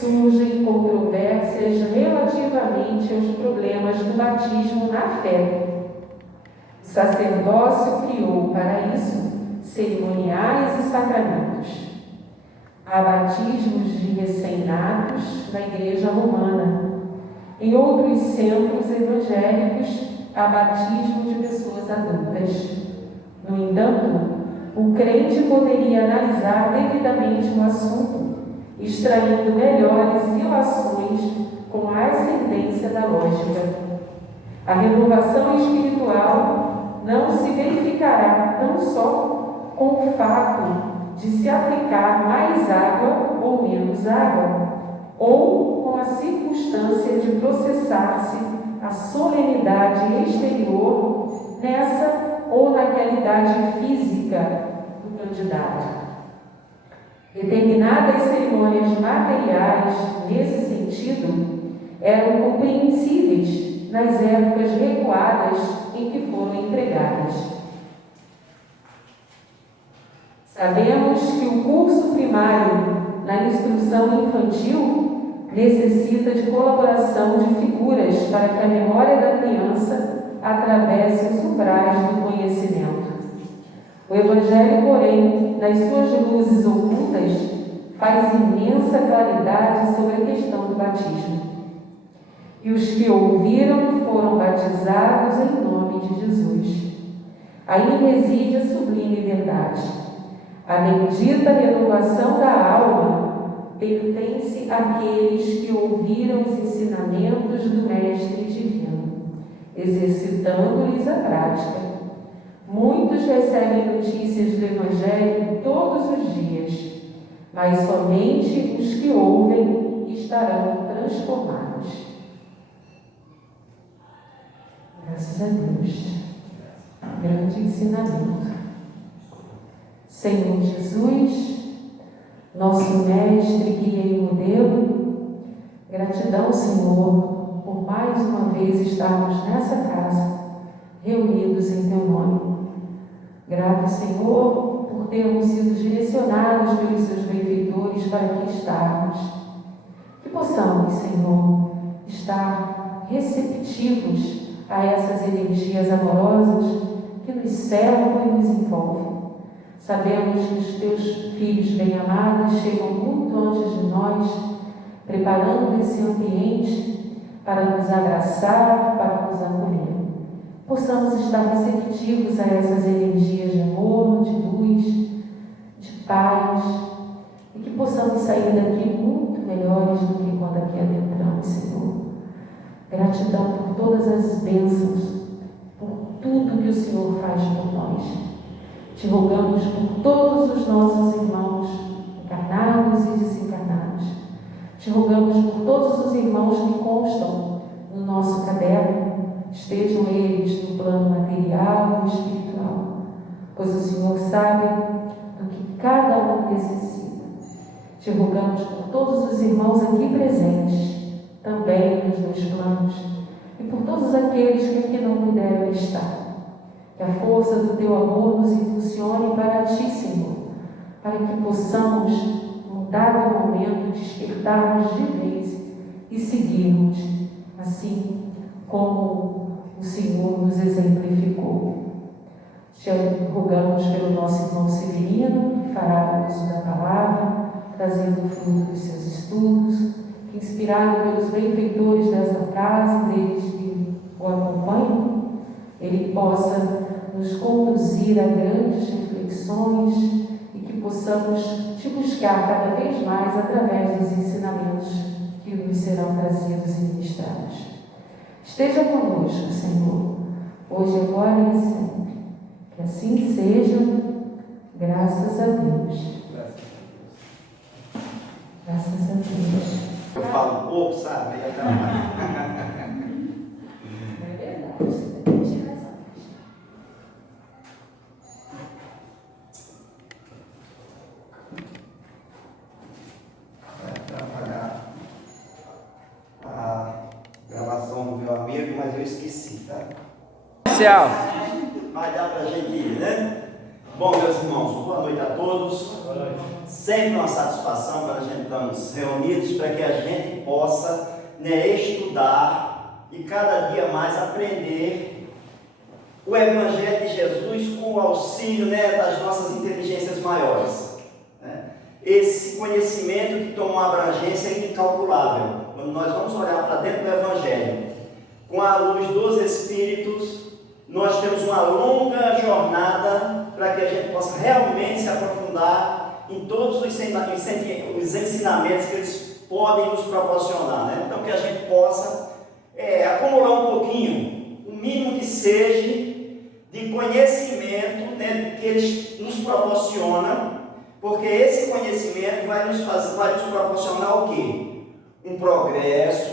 surgem controvérsias relativamente aos problemas do batismo na fé. O sacerdócio criou para isso cerimoniais e sacramentos. Há batismos de recém-natos na Igreja Romana. Em outros centros evangélicos, há batismo de pessoas adultas. No entanto, o crente poderia analisar devidamente o assunto, extraindo melhores ilações com a ascendência da lógica. A renovação espiritual não se verificará tão só com o fato de se aplicar mais água ou menos água, ou com a circunstância de processar-se a solenidade exterior nessa ou naquela idade física do candidato. Determinadas cerimônias materiais, nesse sentido, eram compreensíveis nas épocas recuadas em que foram empregadas. Sabemos que o curso primário na instrução infantil necessita de colaboração de figuras para que a memória da criança atravesse os umbrais do conhecimento. O Evangelho, porém, nas suas luzes ocultas, faz imensa claridade sobre a questão do batismo. E os que ouviram foram batizados em nome de Jesus. Aí reside a sublime verdade. A bendita renovação da alma pertence àqueles que ouviram os ensinamentos do Mestre Divino, exercitando-lhes a prática. Muitos recebem notícias do Evangelho todos os dias, mas somente os que ouvem estarão transformados. Graças a Deus. Grande ensinamento. Senhor Jesus, nosso mestre, guia e modelo, gratidão, Senhor, por mais uma vez estarmos nessa casa, reunidos em Teu nome. Grato, Senhor, por termos sido direcionados pelos Seus benfeitores para aqui estarmos. Que possamos, Senhor, estar receptivos a essas energias amorosas que nos cercam e nos envolvem. Sabemos que os Teus filhos bem-amados chegam muito antes de nós, preparando esse ambiente para nos abraçar, para nos acolher. Possamos estar receptivos a essas energias de amor, de luz, de paz, e que possamos sair daqui muito melhores do que quando aqui adentramos, Senhor. Gratidão por todas as bênçãos, por tudo que o Senhor faz por nós. Te rogamos por todos os nossos irmãos, encarnados e desencarnados. Te rogamos por todos os irmãos que constam no nosso caderno, estejam eles no plano material ou espiritual, pois o Senhor sabe do que cada um necessita. Te rogamos por todos os irmãos aqui presentes, também nos dois planos, e por todos aqueles que aqui não puderam estar. Que a força do Teu amor nos impulsione para Ti, Senhor, para que possamos, num dado momento, despertarmos de vez e seguirmos, assim como o Senhor nos exemplificou. Te rogamos pelo nosso irmão Severino, que fará uso da palavra, trazendo o fruto dos seus estudos, que, inspirado pelos benfeitores desta casa, deles que o acompanham, ele possa nos conduzir a grandes reflexões e que possamos Te buscar cada vez mais através dos ensinamentos que nos serão trazidos e ministrados. Esteja conosco, Senhor, hoje, agora e sempre. Que assim seja, graças a Deus. Graças a Deus. Eu falo pouco, sabe? É verdade. Mas eu esqueci, tá? Tchau. Vai dar pra gente ir, né? Bom, meus irmãos, boa noite a todos. Sempre uma satisfação quando a gente estamos reunidos para que a gente possa, estudar e cada dia mais aprender o Evangelho de Jesus com o auxílio, das nossas inteligências maiores. Esse conhecimento que toma uma abrangência incalculável. Quando nós vamos olhar para dentro do Evangelho, com a luz dos Espíritos, nós temos uma longa jornada para que a gente possa realmente se aprofundar em todos os ensinamentos que eles podem nos proporcionar. Então, que a gente possa acumular um pouquinho, o mínimo que seja, de conhecimento que eles nos proporcionam, porque esse conhecimento vai nos proporcionar o quê? Um progresso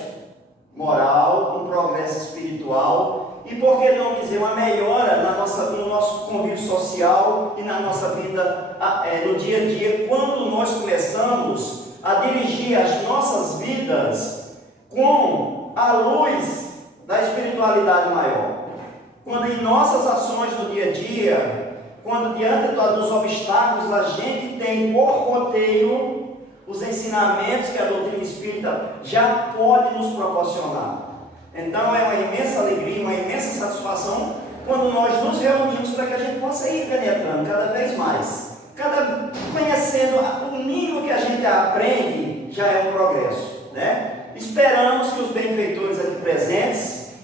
moral, um progresso espiritual e, por que não dizer, uma melhora no nosso convívio social e na nossa vida no dia a dia, quando nós começamos a dirigir as nossas vidas com a luz da espiritualidade maior. Quando em nossas ações no dia a dia, quando diante dos obstáculos a gente tem por roteiro os ensinamentos que a doutrina espírita já pode nos proporcionar. Então é uma imensa alegria, uma imensa satisfação quando nós nos reunimos para que a gente possa ir penetrando cada vez mais. Conhecendo o mínimo que a gente aprende já é um progresso. Esperamos que os benfeitores aqui presentes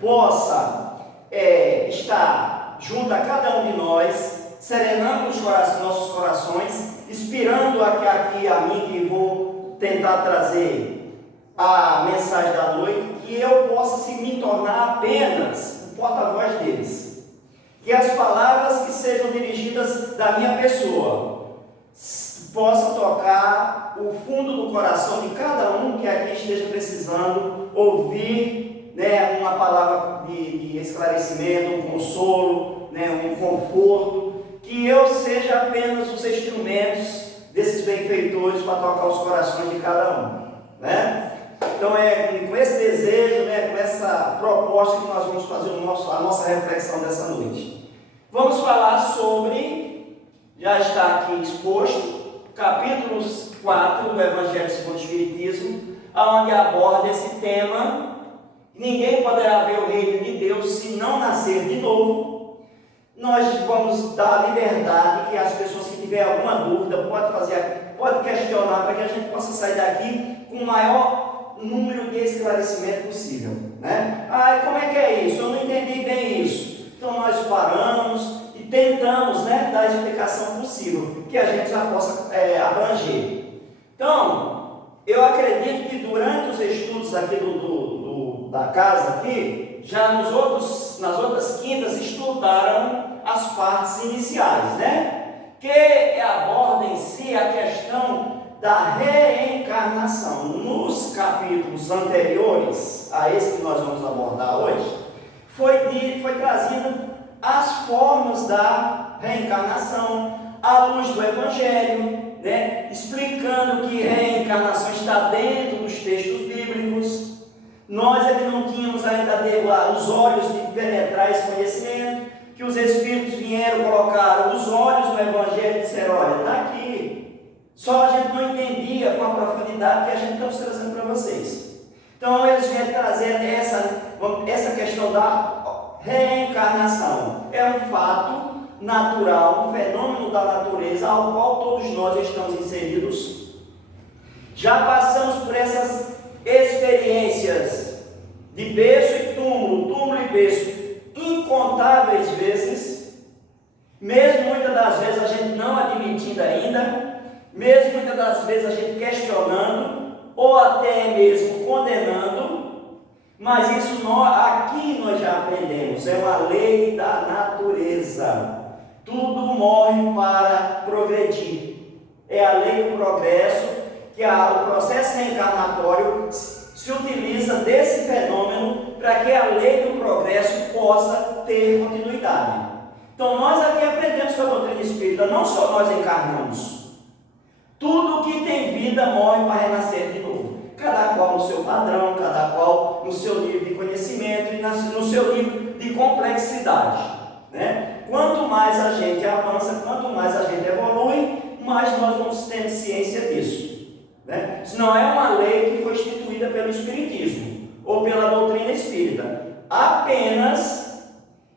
possam estar junto a cada um de nós, serenando os nossos corações, inspirando aqui a mim, que vou tentar trazer a mensagem da noite, que eu possa me tornar apenas o porta-voz deles. Que as palavras que sejam dirigidas da minha pessoa possam tocar o fundo do coração de cada um que aqui esteja precisando ouvir uma palavra de esclarecimento, um consolo, um conforto. Que eu seja apenas os instrumentos desses benfeitores para tocar os corações de cada um. Então com esse desejo, com essa proposta que nós vamos fazer a nossa reflexão dessa noite. Vamos falar sobre, já está aqui exposto, capítulo 4 do Evangelho segundo o Espiritismo, onde aborda esse tema: ninguém poderá ver o reino de Deus se não nascer de novo. Nós vamos dar liberdade que as pessoas que tiverem alguma dúvida pode questionar, para que a gente possa sair daqui com o maior número de esclarecimento possível. Como é que é isso? Eu não entendi bem isso. Então nós paramos e tentamos da explicação possível, que a gente já possa abranger. Então, eu acredito que durante os estudos aqui da casa aqui, já nas outras quintas estudaram as partes iniciais, que aborda em si a questão da reencarnação. Nos capítulos anteriores a esse que nós vamos abordar hoje, foi trazida as formas da reencarnação à luz do Evangelho, explicando que reencarnação está dentro dos textos bíblicos. Nós é que não tínhamos ainda os olhos de penetrar esse conhecimento, que os Espíritos vieram, colocaram os olhos no Evangelho e disseram: olha, está aqui. Só a gente não entendia com a profundidade que a gente está trazendo para vocês. Então eles vieram trazer essa questão da reencarnação. É um fato natural, um fenômeno da natureza ao qual todos nós estamos inseridos. Já passamos por essas experiências de berço e túmulo, túmulo e berço, incontáveis vezes, mesmo muitas das vezes a gente não admitindo ainda, mesmo muitas das vezes a gente questionando, ou até mesmo condenando, mas isso aqui nós já aprendemos, é uma lei da natureza. Tudo morre para progredir. É a lei do progresso, que o processo reencarnatório se utiliza desse fenômeno para que a lei do progresso possa ter continuidade. Então nós aqui aprendemos com a doutrina espírita, não só nós encarnamos. Tudo que tem vida morre para renascer de novo. Cada qual no seu padrão, cada qual no seu nível de conhecimento e no seu nível de complexidade. Quanto mais a gente avança, quanto mais a gente evolui, mais nós vamos tendo ciência disso, né? Isso não é uma lei que foi instituída pelo Espiritismo ou pela doutrina espírita. Apenas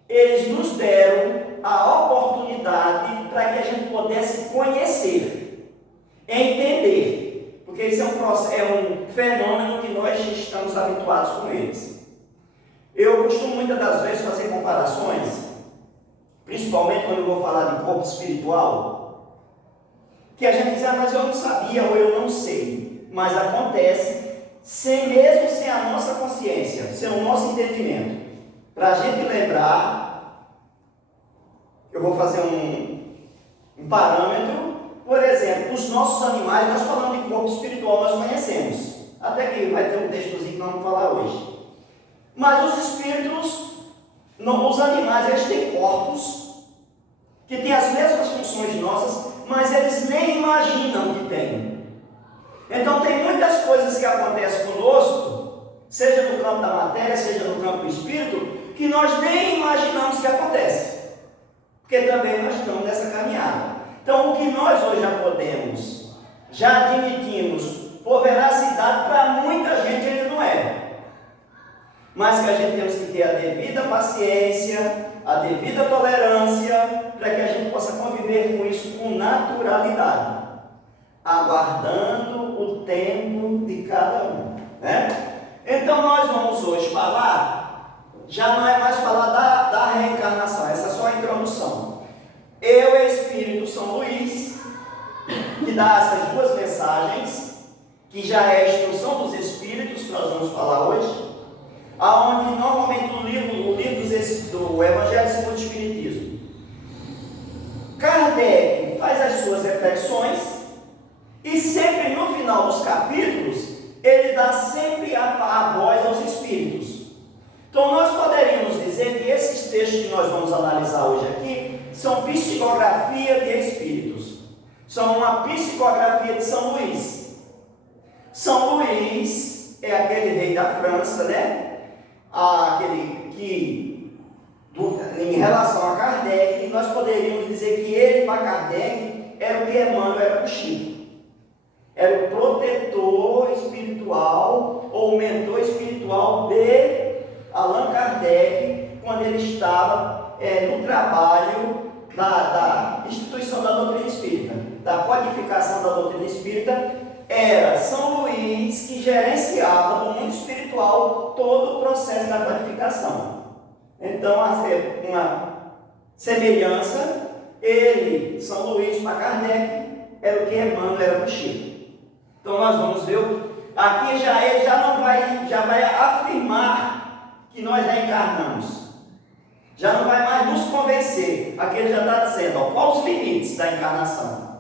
eles nos deram a oportunidade para que a gente pudesse conhecer, entender, porque isso é um fenômeno que nós estamos habituados com eles. Eu costumo muitas das vezes fazer comparações, principalmente quando eu vou falar de corpo espiritual, que a gente diz, mas eu não sabia ou eu não sei, mas acontece mesmo sem a nossa consciência, sem o nosso entendimento. Para a gente lembrar, eu vou fazer um parâmetro. Por exemplo, os nossos animais, nós falamos de corpo espiritual, nós conhecemos, até que vai ter um textozinho que nós vamos falar hoje. Mas os espíritos, os animais, eles têm corpos que têm as mesmas funções nossas, mas eles nem imaginam que têm. Então tem muitas coisas que acontecem conosco, seja no campo da matéria, seja no campo do espírito, que nós nem imaginamos que acontece, porque também nós estamos nessa caminhada. Então o que nós hoje já admitimos por veracidade, para muita gente ainda não é. Mas que a gente temos que ter a devida paciência, a devida tolerância, para que a gente possa conviver com isso com naturalidade, aguardando o tempo de cada um, né? Então nós vamos hoje falar, já não é mais falar da reencarnação, essa é só a introdução. Eu e Espírito São Luís, que dá essas duas mensagens, que já é a instrução dos Espíritos, que nós vamos falar hoje, aonde normalmente o livro do Evangelho segundo o Espiritismo, Kardec faz as suas reflexões e sempre no final dos capítulos ele dá sempre a voz aos Espíritos. Então nós poderíamos dizer que esses textos que nós vamos analisar hoje aqui são psicografia de Espíritos, são uma psicografia de São Luís. São Luís é aquele rei da França, né? Aquele que, em relação a Kardec, nós poderíamos dizer que ele, para Kardec, era o que Emmanuel era para o Chico. Era o protetor espiritual, ou o mentor espiritual de Allan Kardec, quando ele estava no trabalho da instituição da doutrina espírita, da codificação da doutrina espírita. Era São Luís que gerenciava no mundo espiritual todo o processo da codificação. Então, uma semelhança, ele, São Luís para Kardec, era o que Emmanuel era para o Chico. Então nós vamos ver, aqui ele já vai afirmar que nós já encarnamos. Já não vai mais nos convencer. Aqui ele já está dizendo, quais os limites da encarnação.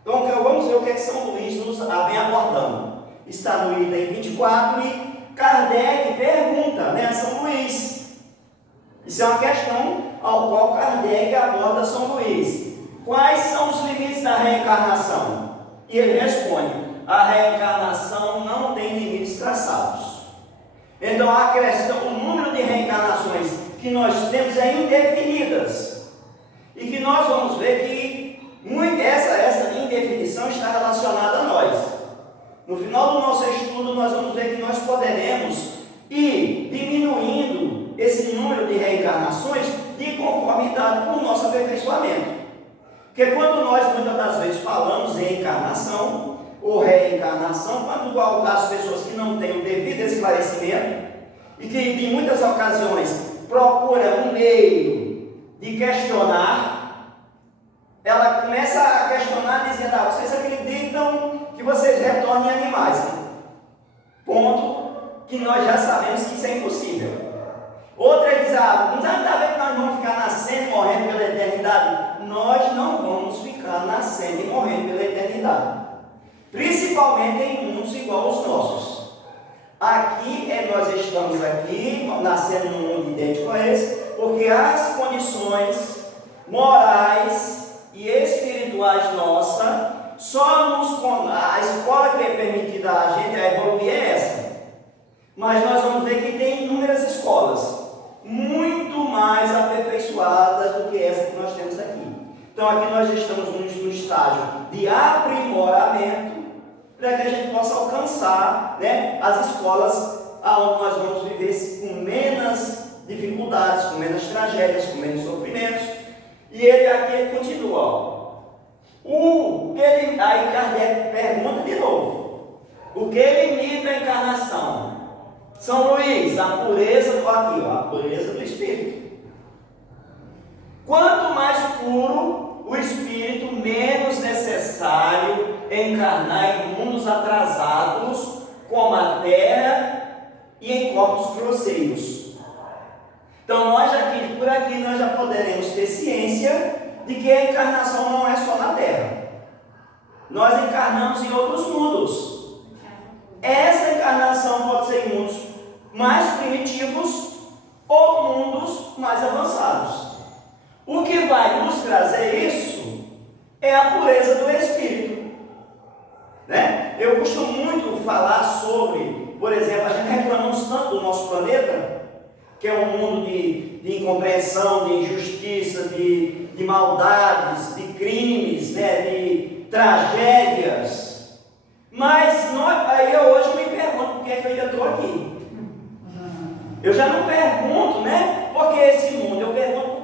Então vamos ver o que São Luís nos vem abordando. Está no item 24 e Kardec pergunta, né, a São Luís. Isso é uma questão ao qual Kardec aborda São Luís. Quais são os limites da reencarnação? E ele responde, a reencarnação não tem limites traçados. Então a questão, o número de reencarnações que nós temos é indefinidas. E que nós vamos ver que essa indefinição está relacionada a nós. No final do nosso estudo, nós vamos ver que nós poderemos ir diminuindo esse número de reencarnações de conformidade com o nosso aperfeiçoamento. Porque quando nós muitas das vezes falamos em encarnação ou reencarnação, quando as pessoas que não têm o devido esclarecimento e que em muitas ocasiões procuram um meio de questionar, ela começa a questionar dizendo, vocês acreditam que vocês retornem animais? Ponto que nós já sabemos que isso é impossível. Outra diz, não está vendo que nós vamos ficar nascendo e morrendo pela eternidade? Nós não vamos ficar nascendo e morrendo pela eternidade. Principalmente em mundos igual aos nossos. Aqui nós estamos aqui, nascendo num mundo idêntico a esse, porque as condições morais e espirituais nossas, a escola que é permitida a gente a evoluir é essa. Mas nós vamos ver que tem inúmeras escolas, muito mais aperfeiçoadas do que essa que nós Então aqui nós estamos no estágio de aprimoramento para que a gente possa alcançar, né, as escolas onde nós vamos viver com menos dificuldades, com menos tragédias, com menos sofrimentos. E ele continua, aí Kardec pergunta de novo: o que limita a encarnação? São Luís, a pureza, a pureza do espírito. Quanto mais puro o espírito, menos necessário encarnar em mundos atrasados, como a terra e em corpos grosseiros. Então por aqui nós já poderemos ter ciência de que a encarnação não é só na terra. Nós encarnamos em outros mundos. Essa encarnação pode ser em mundos mais primitivos ou mundos mais avançados. O que vai nos trazer isso é a pureza do espírito, né? Eu costumo muito falar sobre, por exemplo, a gente reclamamos tanto do nosso planeta, que é um mundo de incompreensão, de injustiça, de maldades, de crimes, né? De tragédias. Mas aí eu hoje me pergunto por que é que eu ainda estou aqui. Eu já não pergunto, né? Por que esse mundo? Eu pergunto por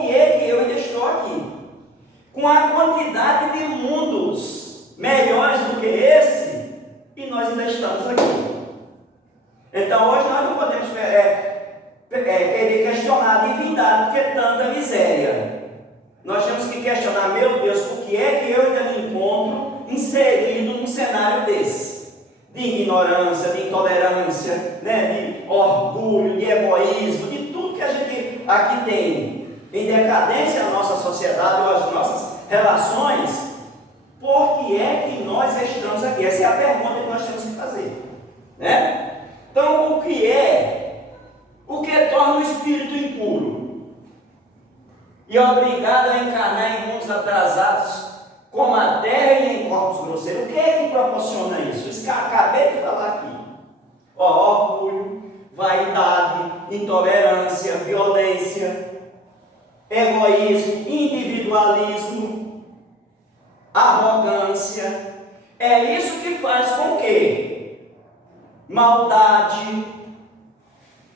que é que eu ainda estou aqui. Com a quantidade de mundos melhores do que esse, e nós ainda estamos aqui. Então hoje nós não podemos querer questionar a divindade porque tanta miséria. Nós temos que questionar: meu Deus, por que é que eu ainda me encontro inserido num cenário desse? De ignorância, de intolerância, né? De orgulho, de egoísmo, de tudo que a gente aqui tem em decadência na nossa sociedade ou as nossas relações. Por que é que nós estamos aqui? Essa é a pergunta que nós temos que fazer, né? Então, o que torna o espírito impuro e obrigado a encarnar em mundos atrasados, como a terra e em corpos grosseiros? O que é que proporciona isso? Isso que eu acabei de falar aqui. Orgulho, vaidade, intolerância, violência, egoísmo, individualismo, arrogância. É isso que faz com que maldade,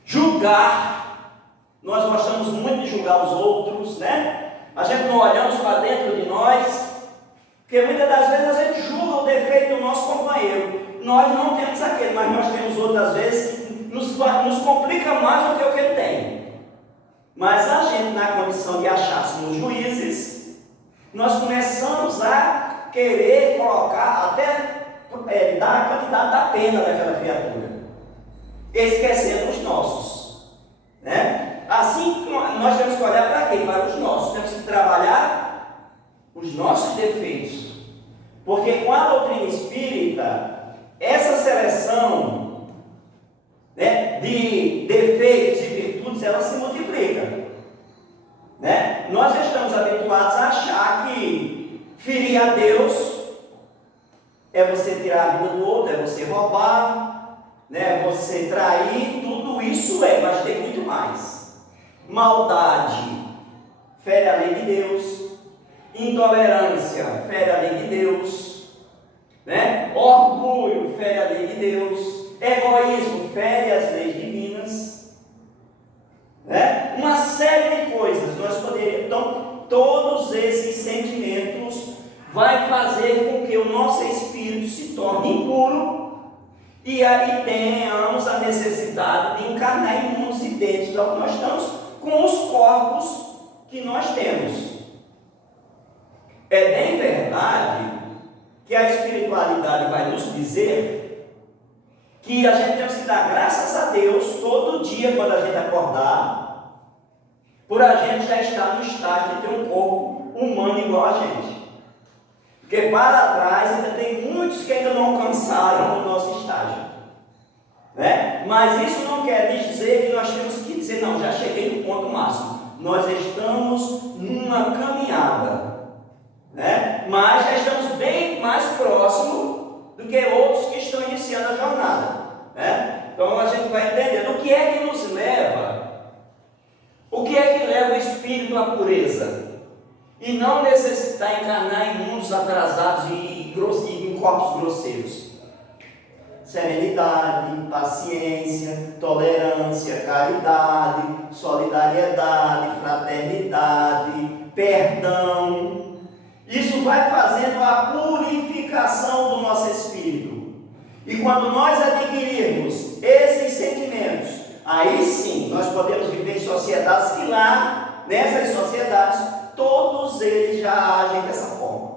julgar. Nós gostamos muito de julgar os outros, né? A gente não olhamos para dentro de nós, porque muitas das vezes a gente julga o defeito do nosso companheiro. Nós não temos aquele, mas nós temos outras vezes, nos complica mais do que o que ele tem. Mas a gente, na condição de achar-se juízes, nós começamos a querer colocar, até dar a quantidade da pena daquela criatura, esquecendo os nossos, né? Assim, nós temos que olhar para quê? Para os nossos. Temos que trabalhar os nossos defeitos, porque com a doutrina espírita, essa seleção, né, de defeitos e virtudes, ela se multiplica, né? Nós estamos habituados a achar que ferir a Deus é você tirar a vida do outro, é você roubar, né, é você trair. Tudo isso mas tem muito mais. Maldade fere a lei de Deus, intolerância fere a lei de Deus, né? Orgulho fere a lei de Deus, egoísmo fere as leis divinas, né? Uma série de coisas nós poderíamos. Então, todos esses sentimentos vai fazer com que o nosso espírito se torne impuro e aí tenhamos a necessidade de encarnar em mundos idênticos ao que nós estamos, com os corpos que nós temos. É bem verdade que a espiritualidade vai nos dizer que a gente tem que dar graças a Deus todo dia quando a gente acordar, por a gente já estar no estágio de ter um corpo humano igual a gente. Porque para trás ainda tem muitos que ainda não alcançaram o nosso estágio, né? Mas isso não quer dizer que nós temos que dizer: não, já cheguei no ponto máximo. Nós estamos numa caminhada, né? Mas já estamos bem mais próximo do que outros que estão iniciando a jornada, né? Então a gente vai entendendo o que é que nos leva, o que é que leva o espírito à pureza. e não necessitar encarnar em mundos atrasados e em corpos grosseiros. Serenidade, paciência, tolerância, caridade, solidariedade, fraternidade, perdão. Isso vai fazendo a purificação do nosso espírito. E quando nós adquirirmos esses sentimentos, aí sim nós podemos viver em sociedades que lá, nessas sociedades, todos eles já agem dessa forma.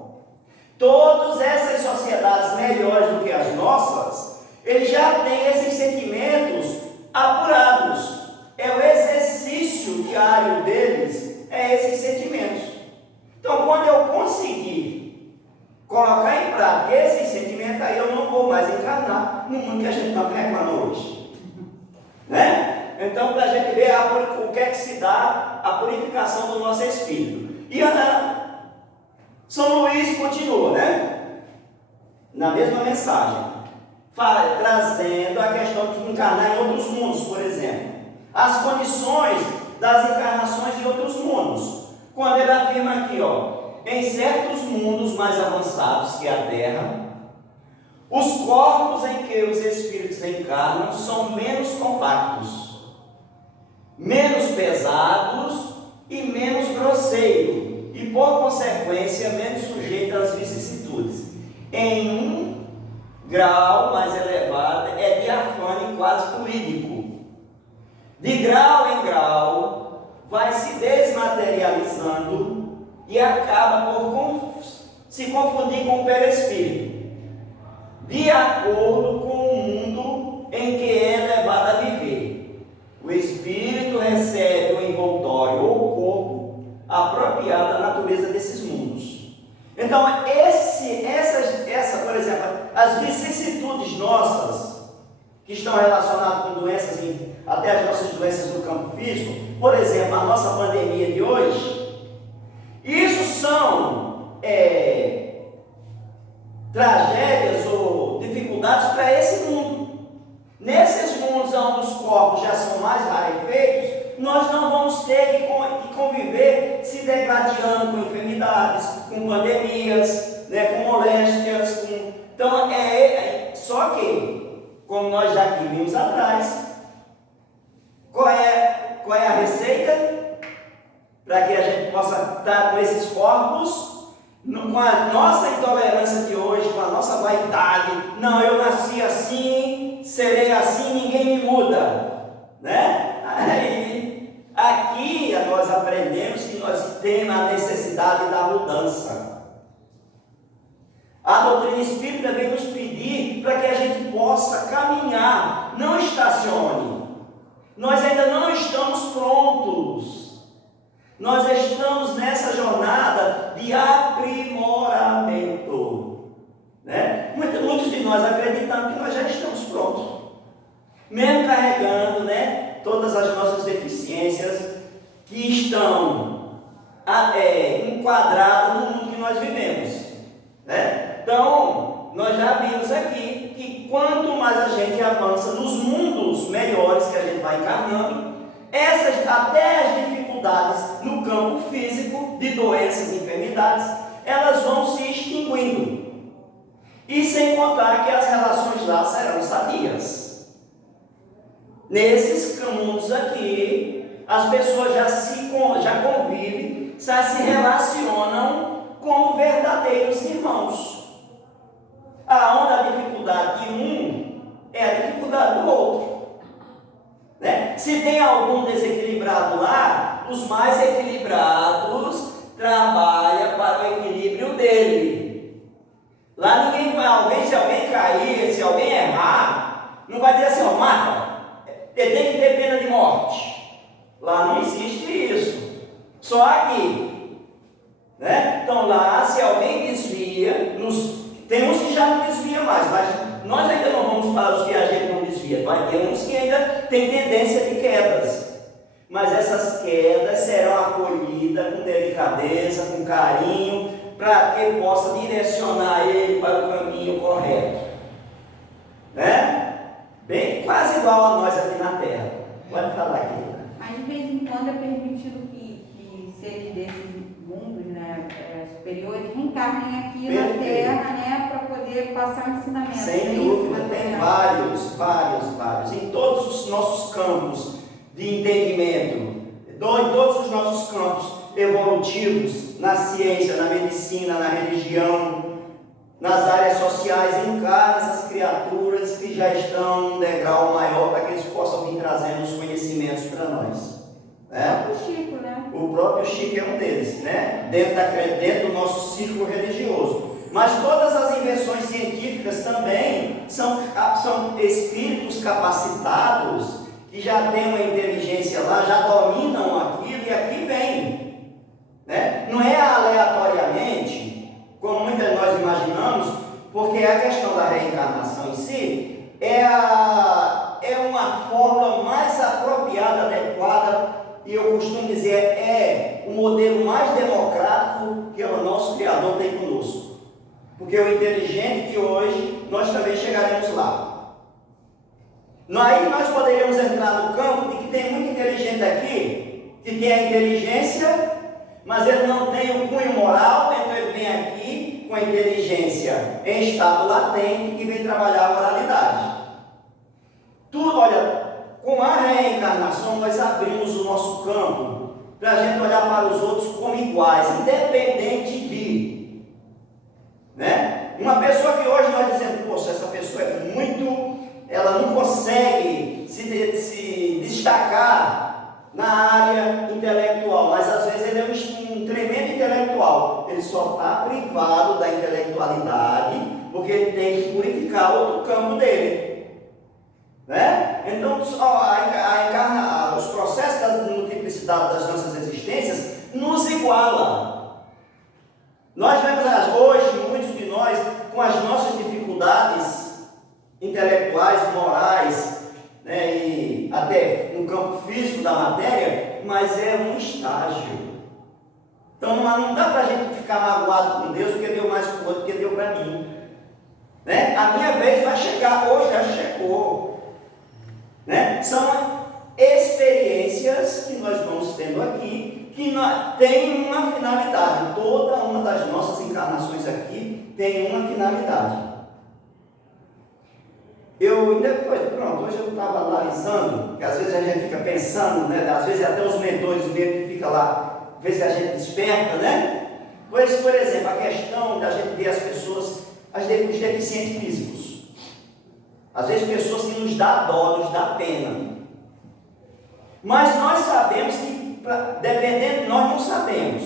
Todas essas sociedades melhores do que as nossas, eles já têm esses sentimentos apurados. É o exercício diário deles, é esses sentimentos. Então, quando eu conseguir colocar em prática esses sentimentos, aí eu não vou mais encarnar no mundo que a gente está reclamando hoje. Né? Então, para a gente ver o que é que se dá a purificação do nosso espírito. E São Luís continua, né? Na mesma mensagem, trazendo a questão de encarnar em outros mundos, por exemplo. As condições das encarnações em outros mundos. Quando ele afirma aqui, em certos mundos mais avançados que a Terra, os corpos em que os espíritos encarnam são menos compactos, menos pesados e menos grosseiros, e por consequência menos sujeitos às vicissitudes. Em um grau mais elevado é diafane e quase fluídico. De grau em grau vai se desmaterializando e acaba por se confundir com o perispírito, de acordo com o mundo em que é levado a viver. O espírito recebe o envoltório ou o corpo apropriado à natureza desses mundos. Então, por exemplo, as vicissitudes nossas, que estão relacionadas com doenças, até as nossas doenças do campo físico, por exemplo, a nossa pandemia de hoje, isso são tragédias ou dificuldades para esse mundo. Nesses mundos onde os corpos já são mais rarefeitos, nós não vamos ter que conviver se degladiando com enfermidades, com pandemias, com moléstias. Então, só que, como nós já aqui vimos atrás, qual é a receita? Para que a gente possa estar com esses corpos, com a nossa intolerância de hoje, com a nossa vaidade. Não, eu nasci assim, serei assim, ninguém me muda, né? Aí, aqui nós aprendemos que nós temos a necessidade da mudança. A doutrina espírita vem nos pedir para que a gente possa caminhar, não estacione. Nós ainda não estamos prontos. Nós estamos nessa jornada de aprimoramento, né? Muitos de nós acreditamos que nós já estamos prontos, mesmo carregando, todas as nossas deficiências que estão enquadradas no mundo que nós vivemos, né? Então, nós já vimos aqui que quanto mais a gente avança nos mundos melhores que a gente vai encarnando, até as dificuldades no campo físico, de doenças e enfermidades, elas vão se extinguindo. E sem contar que as relações lá serão sadias. Nesses mundos aqui, as pessoas já convivem, já se relacionam como verdadeiros irmãos. Aonde a dificuldade de um é a dificuldade do outro. Se tem algum desequilibrado lá, os mais equilibrados trabalham para o equilíbrio dele. Lá ninguém vai, se alguém cair, se alguém errar, não vai dizer assim, mata, ele tem que ter pena de morte. Lá não existe isso. Só aqui. Então lá, se alguém desvia, tem uns que já não desvia mais, mas nós ainda não vamos para os que a gente não desvia. Vai ter uns que ainda têm tendência de quedas. Mas essas quedas serão acolhidas com delicadeza, com carinho, para que possa direcionar ele para o caminho correto. Bem, quase igual a nós aqui na Terra. Pode falar aqui. Mas de vez em quando é permitido que seres desses mundos, né, superiores, reencarnem aqui na Perfeito. Terra, né, para poder passar o ensinamento. Sem dúvida, tem vários, em todos os nossos campos de entendimento, em todos os nossos campos evolutivos, na ciência, na medicina, na religião, nas áreas sociais, encarna essas criaturas que já estão num degrau maior para que eles possam vir trazendo os conhecimentos para nós. Né? O Chico, né? O próprio Chico é um deles, né? Dentro do nosso círculo religioso. Mas todas as invenções científicas também são espíritos capacitados que já têm uma inteligência lá, já dominam aquilo e aqui vem. Né? Não é aleatoriamente, como muitas de nós imaginamos, porque a questão da reencarnação em si é uma fórmula mais apropriada, adequada, e eu costumo dizer, é o modelo mais democrático que o nosso Criador tem conosco. Porque o inteligente de hoje, nós também chegaremos lá. Aí nós poderíamos entrar no campo de que tem muito inteligente aqui, que tem a inteligência, mas ele não tem o cunho moral, então ele vem aqui com a inteligência em estado latente e vem trabalhar a moralidade. Tudo, olha, com a reencarnação nós abrimos o nosso campo para a gente olhar para os outros como iguais, independente de, né? Uma pessoa que hoje nós dizemos, poxa, essa pessoa é muito, ela não consegue se destacar na área intelectual, mas às vezes ele é um tremendo intelectual, ele só está privado da intelectualidade porque ele tem que purificar outro campo dele. Né? Então, os processos da multiplicidade das nossas existências nos igualam. Nós vemos hoje, muitos de nós, com as nossas dificuldades intelectuais, morais, né, e até no campo físico da matéria, mas é um estágio. Então não dá para a gente ficar magoado com Deus, porque deu mais para o outro, porque deu para mim. Né? A minha vez vai chegar, hoje já chegou. Né? São experiências que nós vamos tendo aqui, que tem uma finalidade. Toda uma das nossas encarnações aqui tem uma finalidade. Hoje eu estava analisando, que às vezes a gente fica pensando, né? Às vezes até os mentores mesmo que ficam lá, ver se a gente desperta, né? Pois, por exemplo, a questão da gente ver as pessoas, os deficientes físicos. Às vezes pessoas que nos dá dó, nos dá pena. Mas nós sabemos que, dependendo, nós não sabemos.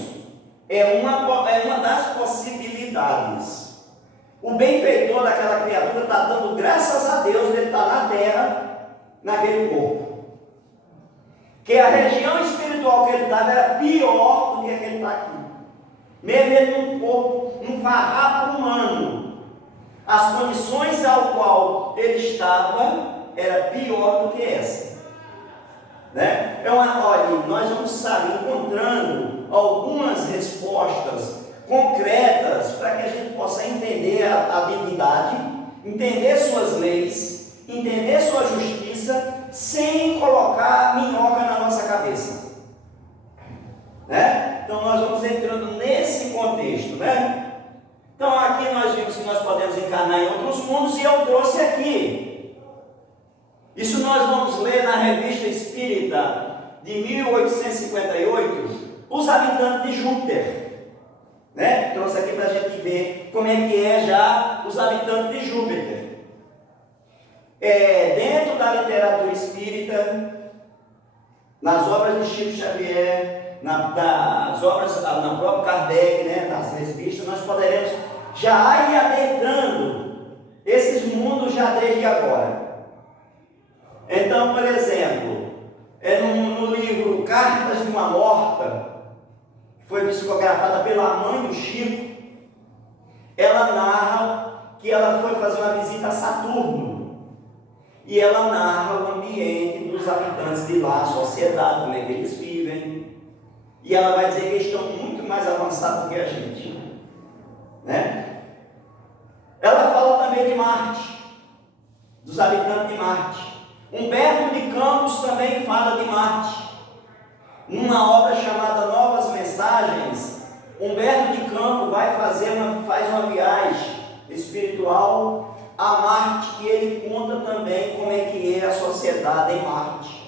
É uma das possibilidades. O benfeitor daquela criatura está dando graças a Deus, ele está na terra, naquele corpo. Que a região espiritual que ele estava era pior do que a que ele está aqui. Mesmo ele num corpo, num farrapo humano, as condições ao qual ele estava era pior do que essa. Né? Olha, nós vamos estar encontrando algumas respostas concretas para que a gente possa entender a divindade, entender suas leis, entender sua justiça, sem colocar minhoca na nossa cabeça. Né? Então nós vamos entrando nesse contexto, né? Então aqui nós vimos que nós podemos encarnar em outros mundos e eu trouxe aqui. Isso nós vamos ler na Revista Espírita de 1858, Os Habitantes de Júpiter. Né? Trouxe aqui para a gente ver como é que é já os habitantes de Júpiter. Dentro da literatura espírita, nas obras de Chico Xavier, nas obras na própria Kardec, né, nas revistas, nós poderemos já ir adentrando esses mundos já desde agora. Então, por exemplo, no livro Cartas de uma Morta, que foi psicografada pela mãe do Chico, ela narra que ela foi fazer uma visita a Saturno. E ela narra o ambiente dos habitantes de lá, a sociedade, como é que eles vivem. E ela vai dizer que eles estão muito mais avançados do que a gente. Né? Ela fala também de Marte, dos habitantes de Marte. Humberto de Campos também fala de Marte. Numa obra chamada Novas Mensagens, Humberto de Campos faz uma viagem espiritual a Marte, e ele conta também como é que é a sociedade em Marte.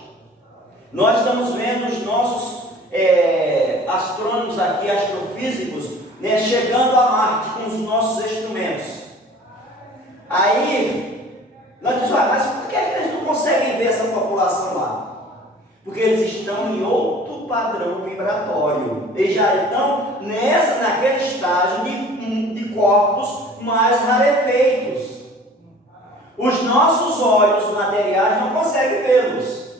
Nós estamos vendo os nossos astrônomos aqui, astrofísicos, né, chegando a Marte com os nossos instrumentos. Aí, nós dizemos, mas por que eles não conseguem ver essa população lá? Porque eles estão em outro padrão vibratório. Eles já estão naquele estágio de corpos mais rarefeitos. Os nossos olhos materiais não conseguem vê-los.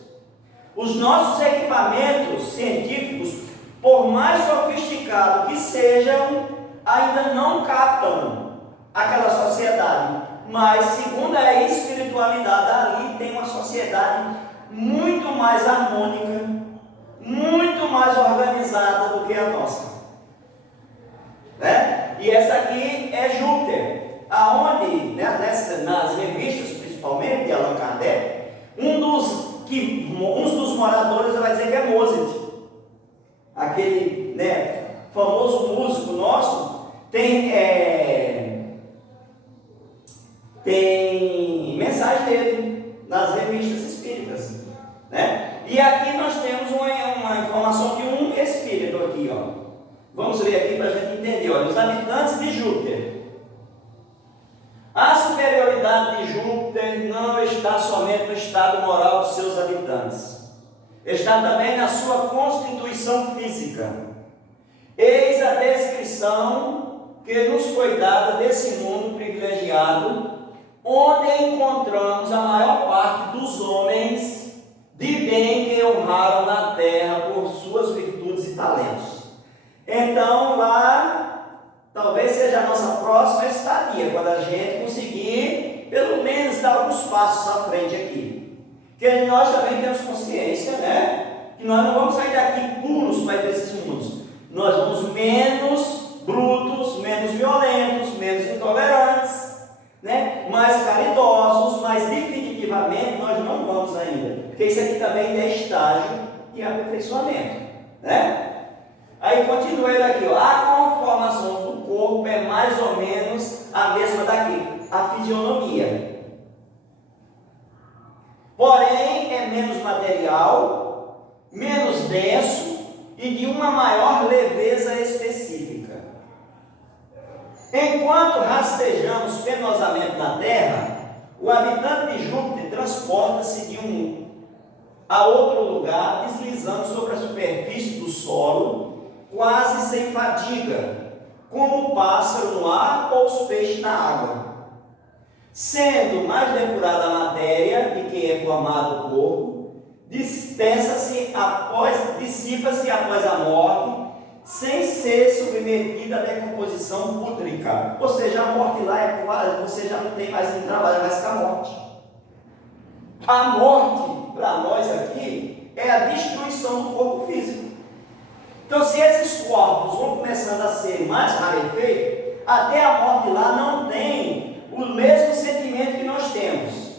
Os nossos equipamentos científicos, por mais sofisticados que sejam, ainda não captam aquela sociedade. Mas, segundo a espiritualidade, ali tem uma sociedade muito mais harmônica, muito mais organizada do que a nossa, né? E essa aqui é Júpiter, aonde, né, nas revistas, principalmente de Allan Kardec, um dos moradores vai dizer que é Mozart, aquele, né, famoso músico nosso, tem mensagem dele nas revistas espíritas, né? E aqui nós temos uma informação de um espírito aqui, ó. Vamos ler aqui para a gente entender, olha, os habitantes de Júpiter. A superioridade de Júpiter não está somente no estado moral dos seus habitantes, está também na sua constituição física. Eis a descrição que nos foi dada desse mundo privilegiado, onde encontramos a maior parte dos homens de bem que honraram na terra por suas virtudes e talentos. Então lá, talvez seja a nossa próxima estadia, quando a gente conseguir, pelo menos, dar alguns passos à frente aqui. Porque nós também temos consciência, né? Que nós não vamos sair daqui puros para esses mundos. Nós vamos menos brutos, menos violentos, menos intolerantes, né? Mais caridosos, mas definitivamente nós não vamos ainda. Porque isso aqui também é estágio de aperfeiçoamento, né? Aí continua ele aqui, ó. A conformação do corpo é mais ou menos a mesma daqui, a fisionomia. Porém, é menos material, menos denso e de uma maior leveza específica. Enquanto rastejamos penosamente na Terra, o habitante de Júpiter transporta-se de um a outro lugar, deslizando sobre a superfície do solo, quase sem fadiga, como o pássaro no ar ou os peixes na água. Sendo mais depurada a matéria de que é formado o corpo, dissipa-se após a morte, sem ser submetida à decomposição pútrica. Ou seja, a morte lá é quase, você já não tem mais em trabalho, mais com a morte. A morte, para nós aqui, é a destruição do corpo físico. Então, se esses corpos vão começando a ser mais rarefeitos, até a morte lá não tem o mesmo sentimento que nós temos.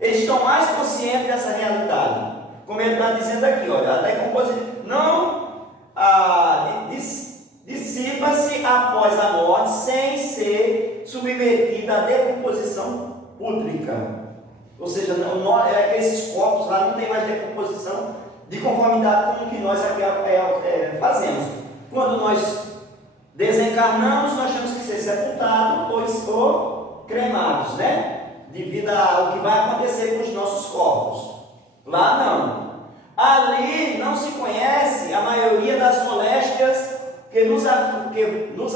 Eles estão mais conscientes dessa realidade. Como ele está dizendo aqui, olha, a decomposição não dissipa-se após a morte, sem ser submetida à decomposição pútrica. Ou seja, esses corpos lá não tem mais decomposição de conformidade com o que nós aqui fazemos. Quando nós desencarnamos, nós temos que ser sepultados ou cremados, né? Devido ao que vai acontecer com os nossos corpos. Lá não. Ali não se conhece a maioria das moléstias que nos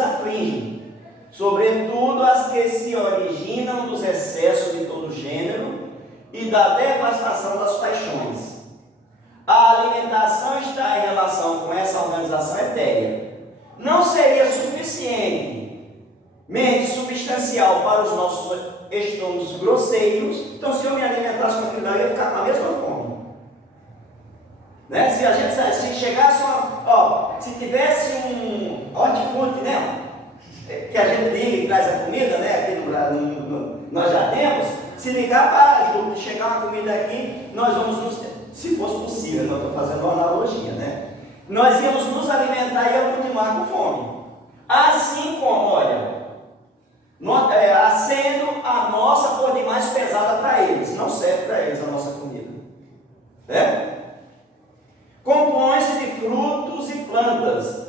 afligem, sobretudo as que se originam dos excessos de todo gênero e da devastação das paixões. A alimentação está em relação com essa organização etérea. Não seria suficientemente substancial para os nossos estômagos grosseiros. Então, se eu me alimentasse com aquilo, eu ia ficar com a mesma fome, né? Se a gente chegasse, se tivesse um hortifruti, né? Que a gente liga e traz a comida, né? Aqui nós já temos. Se ligar para Júpiter, chegar uma comida aqui, nós vamos se fosse possível, eu estou fazendo uma analogia, né? Nós íamos nos alimentar e ia continuar com fome. Assim como, olha, sendo a nossa por demais pesada para eles, não serve para eles a nossa comida. Compõe-se de frutos e plantas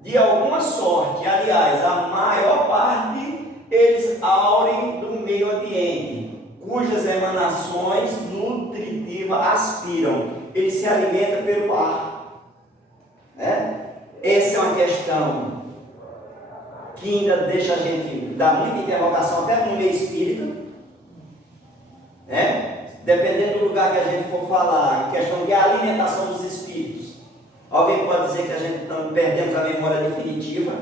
de alguma sorte, aliás, a maior parte eles aurem do meio ambiente, cujas emanações nutritivas aspiram. Ele se alimenta pelo ar. Essa é uma questão que ainda deixa a gente dar muita interrogação até no meio espírita, dependendo do lugar que a gente for falar, questão de alimentação dos espíritos. Alguém pode dizer que a gente está perdendo a memória definitiva,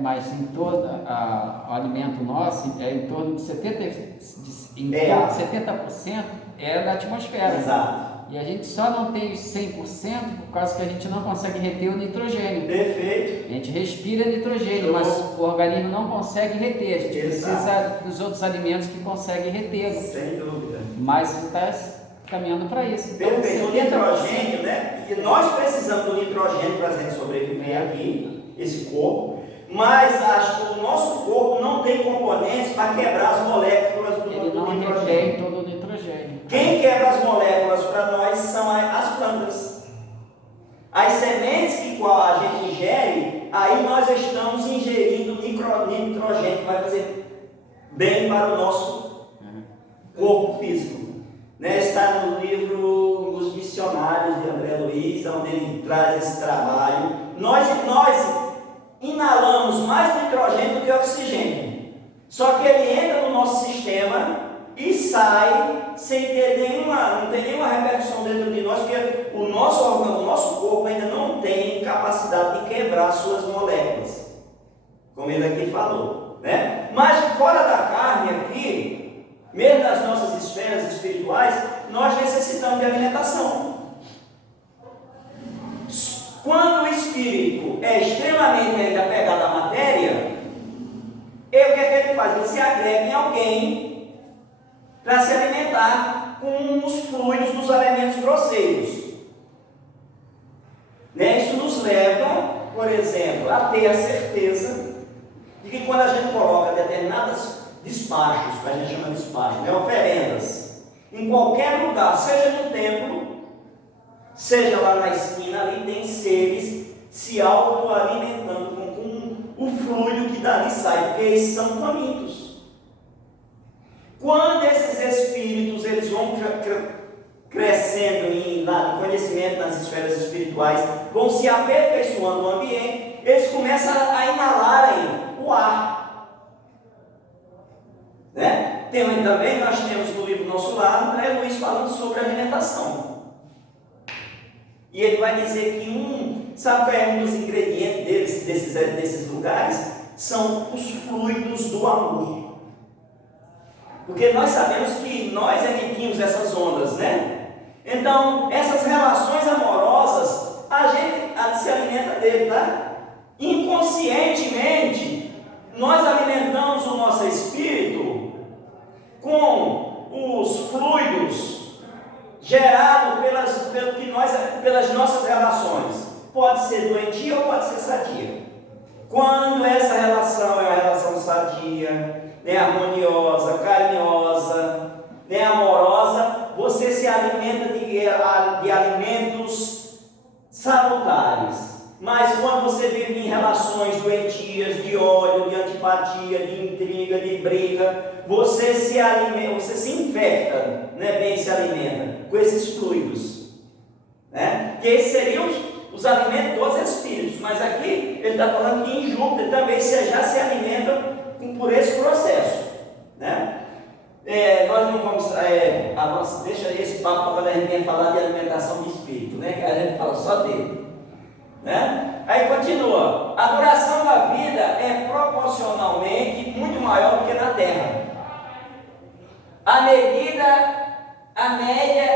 mas em todo o alimento nosso é em torno de 70% é da atmosfera. Exato. E a gente só não tem os 100% por causa que a gente não consegue reter o nitrogênio. Perfeito. A gente respira nitrogênio, mas o organismo não consegue reter. A gente precisa dos outros alimentos que conseguem reter. Sem dúvida. Mas está caminhando para isso. Perfeito. O nitrogênio, E nós precisamos do nitrogênio para a gente sobreviver aqui, esse corpo. Mas o nosso corpo não tem componentes para quebrar as moléculas do Ele não nitrogênio. retém todo o nitrogênio. Quem quebra as moléculas para nós são as plantas. As sementes que qual a gente ingere, aí nós estamos ingerindo nitrogênio que vai fazer bem para o nosso corpo físico. Está no livro Os Missionários de André Luiz, onde ele traz esse trabalho. Nós inalamos mais nitrogênio do que oxigênio. Só que ele entra no nosso sistema e sai sem ter não tem nenhuma repercussão dentro de nós, porque o nosso órgão, o nosso corpo ainda não tem capacidade de quebrar suas moléculas, como ele aqui falou, Mas fora da carne aqui, mesmo nas nossas esferas espirituais, nós necessitamos de alimentação. Quando o espírito é extremamente ainda apegado à matéria, o que é que ele faz? Ele se agrega em alguém para se alimentar com os fluidos dos elementos grosseiros. Isso nos leva, por exemplo, a ter a certeza de que quando a gente coloca determinados despachos, que a gente chama de despacho, oferendas, em qualquer lugar, seja no templo, seja lá na esquina, ali tem seres se autoalimentando com o fluido que dali sai, porque eles são famintos. Quando esses espíritos eles vão crescendo em conhecimento nas esferas espirituais, vão se aperfeiçoando no ambiente, eles começam a inalarem o ar. Também nós temos no livro Nosso Lar, André Luiz falando sobre alimentação. E ele vai dizer que sabe qual é um dos ingredientes desses lugares? São os fluidos do amor. Porque nós sabemos que nós emitimos essas ondas, Então, essas relações amorosas, a gente se alimenta dele, Inconscientemente, nós alimentamos o nosso espírito com os fluidos gerados pelas nossas relações. Pode ser doentia ou pode ser sadia. Quando essa relação é uma relação sadia, harmoniosa, carinhosa, amorosa, você se alimenta de alimentos salutares. Mas quando você vive em relações doentias, de ódio, de antipatia, de intriga, de briga, você se alimenta, você se infecta, bem se alimenta com esses fluidos, que esses seriam os alimentos dos espíritos. Mas aqui ele está falando que em Júpiter também já se alimenta por esse processo, nós não vamos avançar, deixa esse papo para quando a gente venha falar de alimentação de espírito, que a gente fala só dele, Aí continua, a duração da vida é proporcionalmente muito maior do que na Terra. A média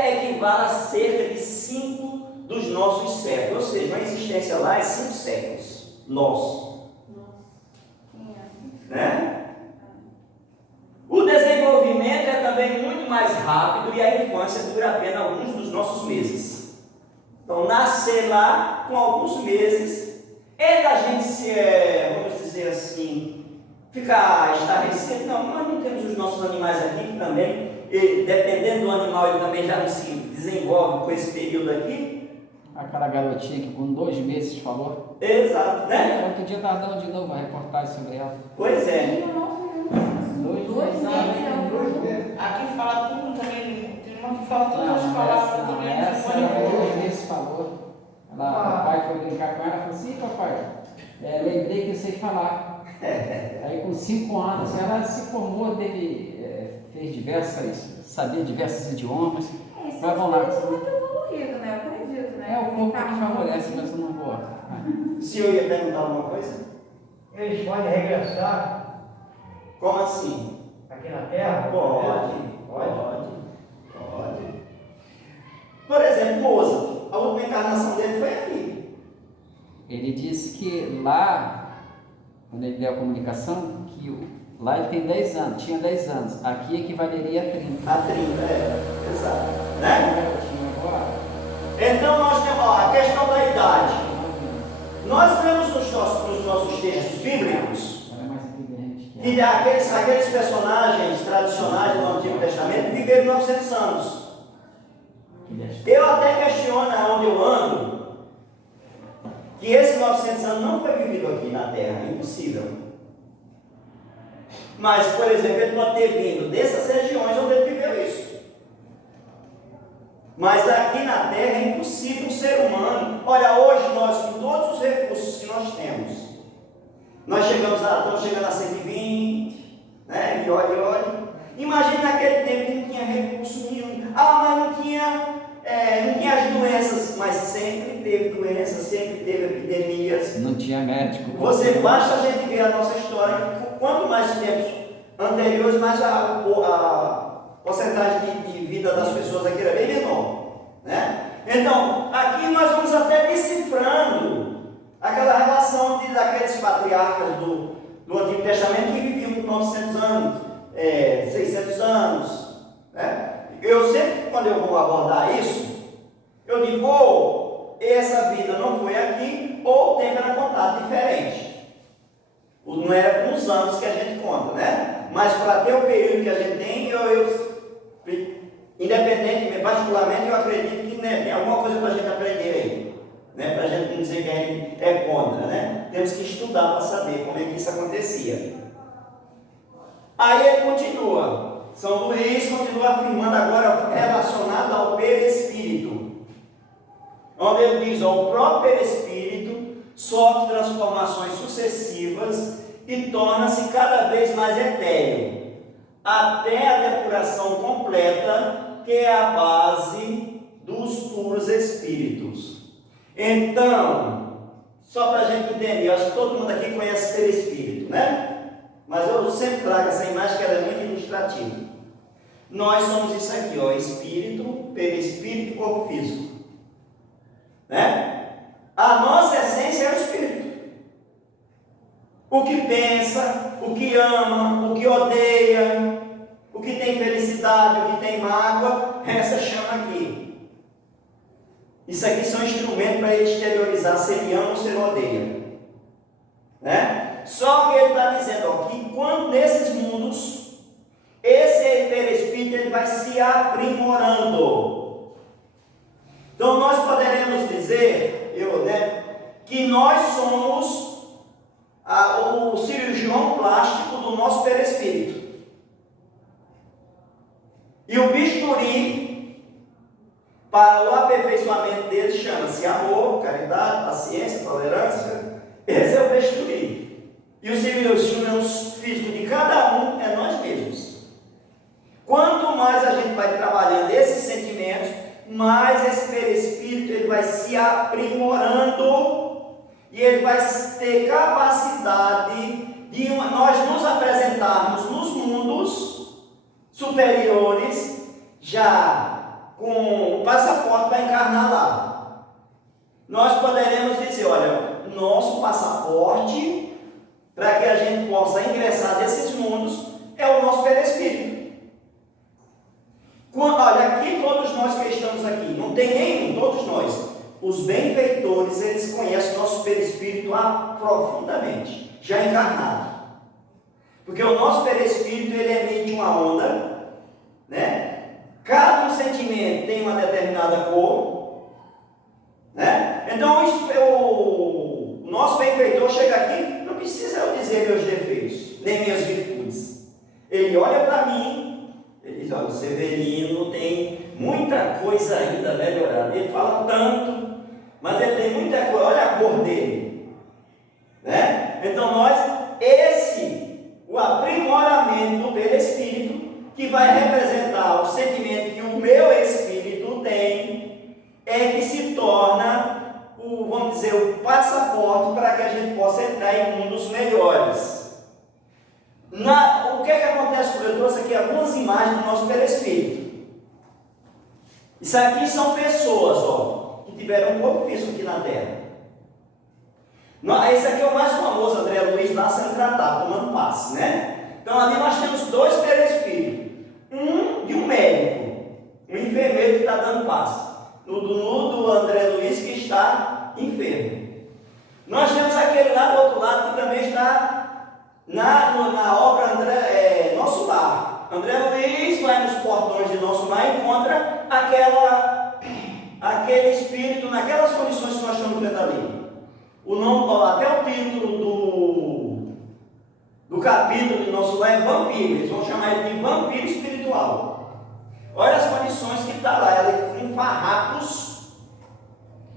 equivale a cerca de 5 dos nossos séculos, ou seja, uma existência lá é 5 séculos, O desenvolvimento é também muito mais rápido e a infância dura apenas alguns dos nossos meses. Então, nascer lá, com alguns meses, É da gente se, vamos dizer assim, ficar estarrecido? Não, nós não temos os nossos animais aqui que também, dependendo do animal, ele também já não se desenvolve com esse período aqui. Aquela garotinha que com 2 meses falou. Exato, né? Outro dia estava dando de novo uma reportagem sobre ela. Pois é. 2 meses. Aqui fala tudo também, tem uma que fala todas as palavras também. Essa ela 2 meses falou. O pai foi brincar com ela e falou assim: papai, lembrei que eu sei falar. Aí com 5 anos ela se formou, sabia diversos idiomas. Isso Mas vamos lá. é muito evoluído, né? Eu acredito, né? É o corpo que favorece, mas eu não vou. O senhor ia perguntar alguma coisa? Eles podem regressar Como assim? aqui na Terra? Pode. Por exemplo, Mozart, a última encarnação dele foi aqui. Ele disse que lá, quando ele deu a comunicação, lá ele tem 10 anos, tinha 10 anos, aqui equivaleria a 30. A 30, exato. Né? Agora, Então nós temos a questão da idade. Nós vemos nos nossos textos bíblicos ela é mais inteligente que que aqueles personagens tradicionais do Antigo Testamento viveram 900 anos. Eu até questiono aonde eu ando que esses 900 anos não foi vivido aqui na Terra, é impossível. Mas, por exemplo, ele pode ter vindo dessas regiões onde ele viveu isso. Mas aqui na Terra é impossível um ser humano. Olha, hoje nós, com todos os recursos que nós temos, nós estamos chegando a 120, né? E olha. Imagina naquele tempo que não tinha recurso nenhum. Mas não tinha as doenças, mas sempre teve doenças, sempre teve epidemias. não tinha médico. Basta a gente ver a nossa história, quanto mais tempos anteriores, mais a porcentagem de vida das pessoas aqui era bem menor, né? Então, aqui nós vamos até decifrando aquela relação daqueles patriarcas do Antigo Testamento que viviam com 900 anos, 600 anos, né? Eu sempre, quando eu vou abordar isso, eu digo, ou essa vida não foi aqui, ou o tempo era contado diferente. Não era com os anos que a gente conta, né? Mas para ter o período que a gente tem, independentemente, particularmente, eu acredito que tem alguma coisa para a gente aprender aí, né? Para a gente não dizer que a gente é contra, né? Temos que estudar para saber como é que isso acontecia. Aí ele continua. São Luís continua afirmando agora relacionado ao perispírito, onde ele diz: o próprio perispírito sofre transformações sucessivas e torna-se cada vez mais etéreo, até a depuração completa, que é a base dos puros espíritos. Então, só para a gente entender, eu acho que todo mundo aqui conhece perispírito, né? Mas eu sempre trago essa imagem que ela é muito ilustrativa. Nós somos isso aqui, ó, espírito, perispírito e corpo físico, né? A nossa essência é o espírito. O que pensa, o que ama, o que odeia, o que tem felicidade, o que tem mágoa, essa chama aqui. Isso aqui são instrumentos para ele exteriorizar se ele ama ou se ele odeia, né? Só que ele está dizendo aqui, quando nesses mundos, esse perispírito ele vai se aprimorando. Então nós poderemos dizer, que nós somos o cirurgião plástico do nosso perispírito. E o bisturi para o aperfeiçoamento dele chama-se amor, caridade, paciência, tolerância. Esse é o bisturi. E o cirurgião físico de cada um é nós mesmos. Quanto mais a gente vai trabalhando esses sentimentos, mais esse perispírito ele vai se aprimorando e ele vai ter capacidade de nós nos apresentarmos nos mundos superiores já com o passaporte para encarnar lá. Nós poderemos dizer, olha, nosso passaporte para que a gente possa ingressar nesses mundos é o nosso perispírito. Olha, aqui todos nós que estamos aqui, não tem nenhum, todos nós os benfeitores, eles conhecem o nosso perispírito profundamente, já encarnado. Porque o nosso perispírito, ele é meio de uma onda, né? Cada sentimento tem uma determinada cor, né? Então o nosso benfeitor chega aqui, não precisa eu dizer meus defeitos, nem minhas virtudes. Ele olha para mim, ele diz: olha, o Severino tem muita coisa ainda a melhorar. Ele fala tanto, mas ele tem muita coisa, olha a cor dele, né? Então o aprimoramento pelo Espírito, que vai representar o sentimento que o meu Espírito tem, é que se torna vamos dizer, o passaporte para que a gente possa entrar em mundos melhores. O que é que acontece? Eu trouxe aqui algumas imagens do nosso perispírito. Isso aqui são pessoas, ó, que tiveram um corpo físico aqui na Terra. Esse aqui é o mais famoso, André Luiz, lá sendo tratado, tomando passe, né? Então ali nós temos dois perispíritos, um de um médico, um enfermeiro que está dando passe, no do André Luiz que está enfermo. Nós temos aquele lá do outro lado que também está na obra Nosso Lar. André Luiz vai nos portões de Nosso Lar e encontra aquele espírito naquelas condições que nós estamos vendo ali. Até o título do capítulo de Nosso Lar é vampiro. Eles vão chamar ele de vampiro espiritual. Olha as condições que está lá. Ela é com farrapos,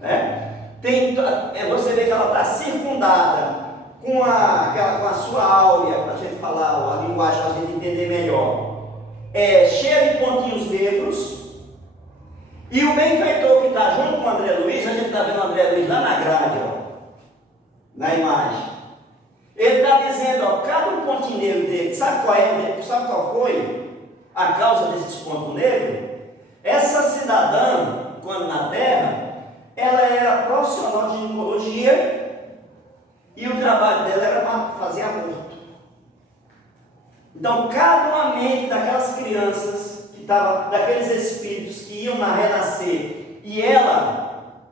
né? Você vê que ela está circundada com a sua áurea, para a gente falar a linguagem, para a gente entender melhor. Cheia de pontinhos negros. E o benfeitor que está junto com o André Luiz, a gente está vendo o André Luiz lá na grade, ó, na imagem. Ele está dizendo, ó, cada pontinho negro dele, sabe qual foi a causa desses pontos negros? Essa cidadã, quando na Terra, ela era profissional de ginecologia e o trabalho dela era para fazer aborto. Então, cada uma mente daquelas crianças, daqueles espíritos que iam renascer, e ela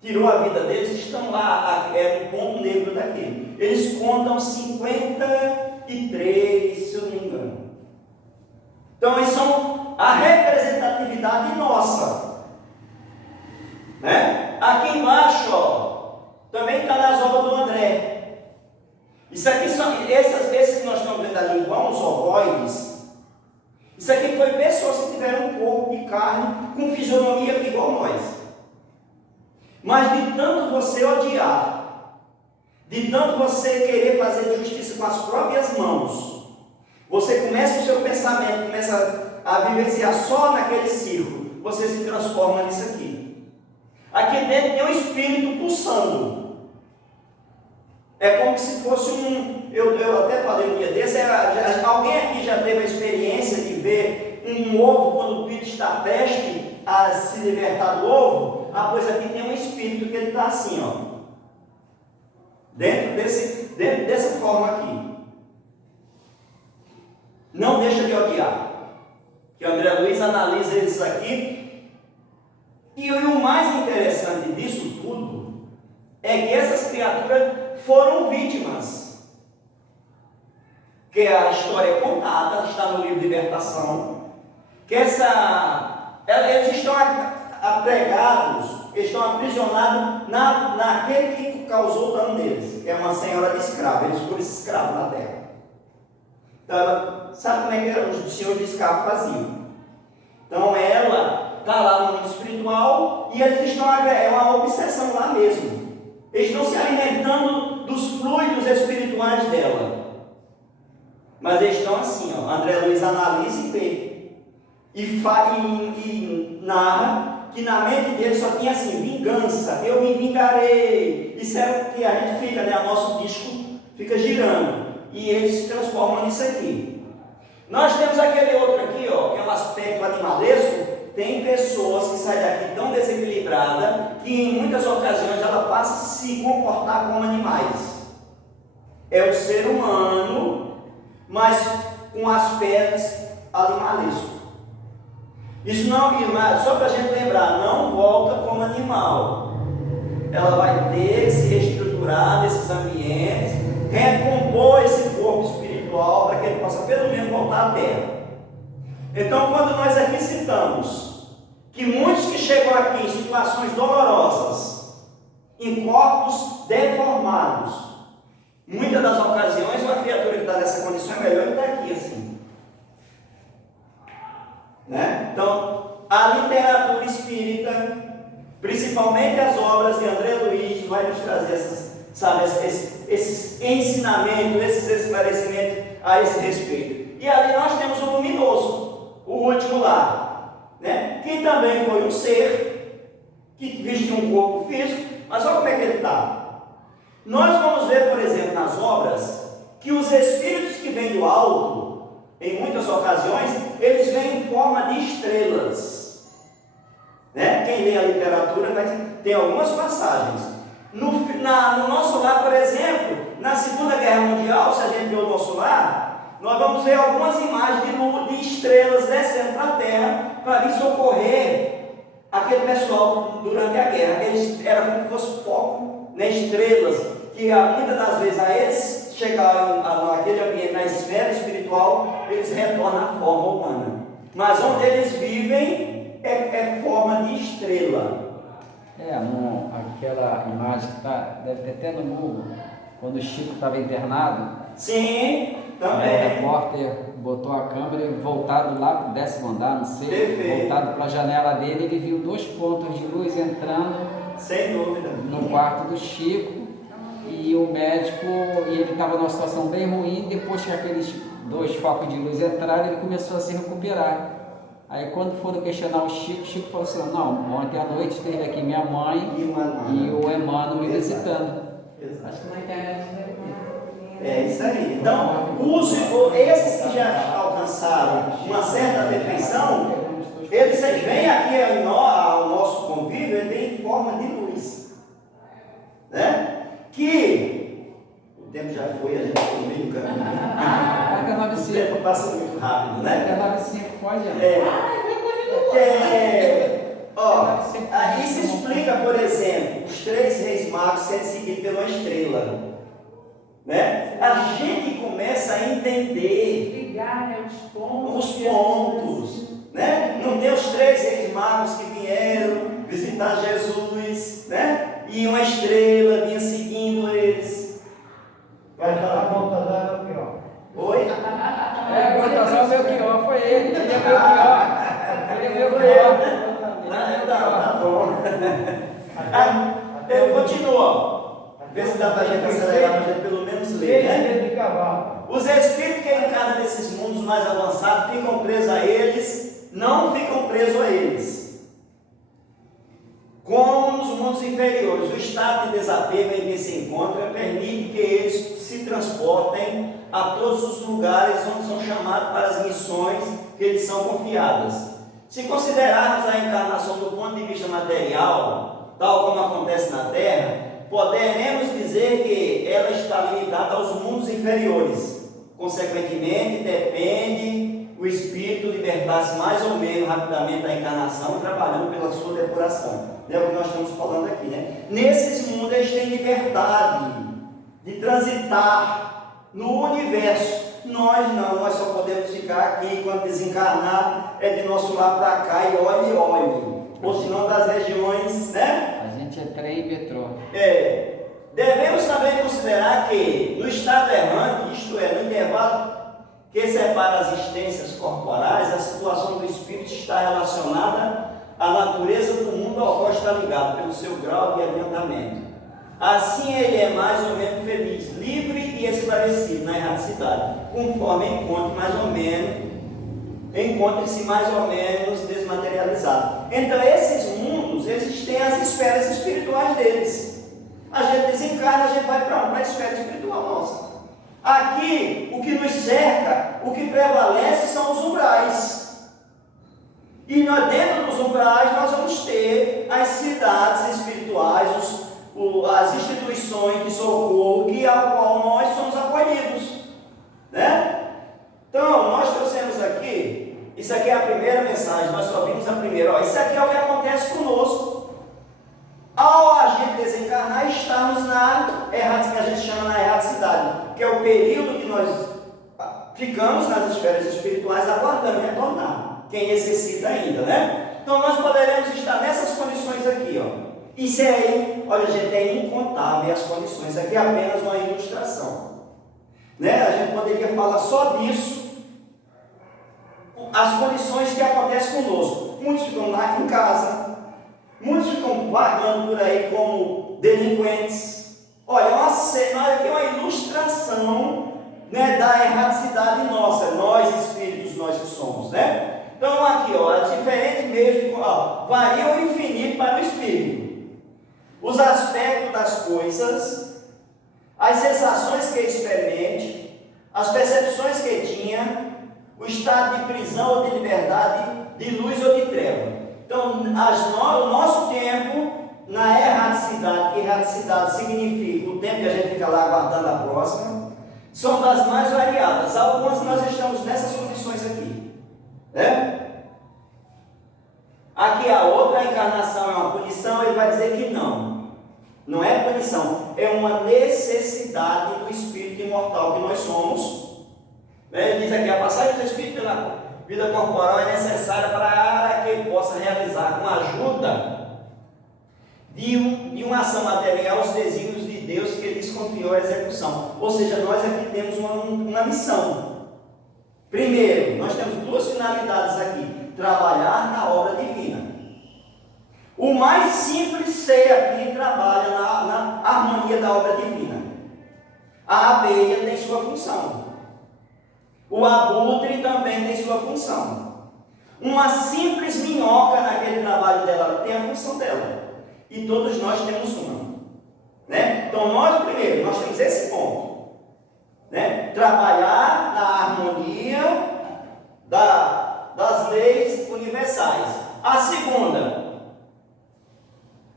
tirou a vida deles, estão lá, é um ponto negro daquele. Eles contam 53, se eu não me engano. Então, eles são a representatividade nossa, né? Aqui embaixo, ó, também está nas obras do André. Isso aqui são esses que nós estamos vendo ali, igual os ovoides. Isso aqui foi pessoas que tiveram um corpo de carne com fisionomia igual nós. Mas de tanto você odiar, de tanto você querer fazer justiça com as próprias mãos, você começa o seu pensamento, começa a vivenciar só naquele círculo, você se transforma nisso aqui. Aqui dentro tem um espírito pulsando. É como se fosse eu até falei um dia desse, alguém aqui já teve a experiência de ver um ovo quando o pito está prestes a se libertar do ovo? Pois aqui tem um espírito que ele está assim, ó, dentro dessa forma aqui. Não deixa de odiar. Que o André Luiz analisa isso aqui. E o mais interessante disso tudo é que essas criaturas foram vítimas. Que a história é contada, está no livro de Libertação, que eles estão apregados, eles estão aprisionados naquele que causou o dano deles, que é uma senhora de escravo. Eles foram escravos na terra. Então, sabe como é que os senhores de escravo faziam? Então ela está lá no mundo espiritual e eles estão, é uma obsessão lá mesmo. Eles estão se alimentando dos fluidos espirituais dela. Mas eles estão assim, ó. André Luiz analisa e vê. E narra que na mente dele só tinha assim, vingança, eu me vingarei. Isso é o que a gente fica, né? O nosso disco fica girando. E eles se transformam nisso aqui. Nós temos aquele outro aqui, ó, que é um aspecto animalesco. Tem pessoas que saem daqui tão desequilibradas que em muitas ocasiões ela passa a se comportar como animais. É o ser humano, mas com aspectos animalescos. Isso não, só para a gente lembrar, não volta como animal. ela vai ter que se reestruturar nesses ambientes, recompor esse corpo espiritual para que ele possa pelo menos voltar à terra. Então, quando nós aqui citamos que muitos que chegam aqui em situações dolorosas, em corpos deformados, muitas das ocasiões uma criatura que está nessa condição é melhor estar aqui assim, né? Então, a literatura espírita, principalmente as obras de André Luiz, vai nos trazer esses ensinamentos, esses esclarecimentos a esse respeito. E ali nós temos o luminoso, o último lar, né? Que também foi um ser que vestiu um corpo físico, mas olha como é que ele está. Nós vamos ver, por exemplo, nas obras, que os espíritos que vêm do alto, em muitas ocasiões, eles vêm em forma de estrelas, né? Quem lê a literatura tem algumas passagens. No nosso lar, por exemplo, na Segunda Guerra Mundial, se a gente vê o nosso lar, nós vamos ver algumas imagens de estrelas descendo para a Terra para vir socorrer aquele pessoal durante a guerra. Eles era como se fosse foco, né? Estrelas que muitas das vezes a eles chegarem naquele ambiente, na esfera espiritual, eles retornam à forma humana. Mas onde eles vivem é forma de estrela. Aquela imagem que deve ter até no Google, quando o Chico estava internado. Sim, também. O repórter botou a câmera voltado lá para o 10º andar, não sei. Perfeito. Voltado para a janela dele, ele viu 2 pontos de luz entrando. Sem dúvida. No quarto do Chico. E o médico, ele estava numa situação bem ruim. Depois que aqueles 2 focos de luz entraram, ele começou a se recuperar. Aí quando foram questionar o Chico falou assim: não, ontem à noite esteve aqui minha mãe e o Emmanuel me visitando. Exato. Acho que na internet deve ter. É isso aí. Então, esses que já alcançaram uma certa perfeição, eles vêm aqui ao nosso convívio, ele vem em forma de luz, né? Que o tempo já foi, a gente foi no meio do caminho. O tempo passa muito rápido, né? 95, pode? Isso explica, por exemplo, os 3 reis magos sendo seguidos pela estrela, né? A gente começa a entender Ligar, né, os pontos, né? Não tem os 3 reis magos que vieram visitar Jesus, né? E uma estrela vinha seguindo eles. Vai falar Baltazar é o pior. Oi? Baltazar é o Belchior, foi ele. Ele é Belchior. Ele é Belchior. Tá bom. Ele continua. Vê se dá para a gente acelerar, para a gente pelo menos ler, né? De cavalo. Os espíritos que encarnam nesses mundos mais avançados ficam presos a eles, não ficam presos a eles. Como nos mundos inferiores, o estado de desapego em que se encontram permite que eles se transportem a todos os lugares onde são chamados para as missões que lhes são confiadas. Se considerarmos a encarnação do ponto de vista material, tal como acontece na Terra, poderemos dizer que ela está limitada aos mundos inferiores. Consequentemente, depende o espírito libertar-se mais ou menos rapidamente da encarnação, trabalhando pela sua depuração. É o que nós estamos falando aqui, né? Nesses mundos eles têm liberdade de transitar no universo. Nós não, nós só podemos ficar aqui. Quando desencarnar é de nosso lado para cá e olhe. Ou senão das regiões, né? A gente é trem e metrô. Devemos também considerar que no estado errante, isto é, no intervalo que separa as existências corporais, a situação do espírito está relacionada à natureza do mundo ao qual está ligado, pelo seu grau de adiantamento. Assim ele é mais ou menos feliz, livre e esclarecido na erraticidade, conforme encontre-se mais ou menos desmaterializado. Então esses mundos, eles têm as esferas espirituais deles. A gente desencarna, a gente vai para onde? Para a esfera espiritual nossa. Aqui, o que nos cerca, o que prevalece são os umbrais. E nós, dentro dos umbrais, nós vamos ter as cidades espirituais, as instituições de socorro, ao qual nós somos acolhidos, né? Então, nós trouxemos aqui, isso aqui é a primeira mensagem, nós só vimos a primeira. Isso aqui é o que acontece conosco. Ao agir desencarnado, período que nós ficamos nas esferas espirituais aguardando retornar. Quem necessita ainda, né? Então nós poderemos estar nessas condições aqui, ó. Isso aí, olha gente, é incontável as condições. Aqui é apenas uma ilustração, né? A gente poderia falar só disso. As condições que acontecem conosco. Muitos ficam lá em casa, muitos ficam vagando por aí como delinquentes. Olha, aqui é uma ilustração, né, da erraticidade nossa, nós espíritos, nós que somos, né? Então aqui, ó, as diferentes meios variam infinito para o espírito. Os aspectos das coisas, as sensações que experimente, as percepções que tinha, o estado de prisão ou de liberdade, de luz ou de treva. Então, o nosso tempo na erraticidade, que erraticidade significa o tempo que a gente fica lá aguardando a próxima, são das mais variadas. Algumas nós estamos nessas condições aqui, né? Aqui a outra encarnação é uma punição, ele vai dizer que não é punição, é uma necessidade do espírito imortal que nós somos. Ele diz aqui, a passagem do espírito pela vida corporal é necessária para que ele possa realizar com a ajuda de uma ação material os desígnios de Deus que ele lhes confiou à execução. Ou seja, nós aqui temos uma missão. Primeiro, nós temos duas finalidades aqui: trabalhar na obra divina. O mais simples ser aqui trabalha na harmonia da obra divina. A abelha tem sua função. O abutre também tem sua função. Uma simples minhoca naquele trabalho dela tem a função dela. E todos nós temos uma, né? Então nós primeiro, nós temos esse ponto, né? Trabalhar na harmonia das leis universais. A segunda,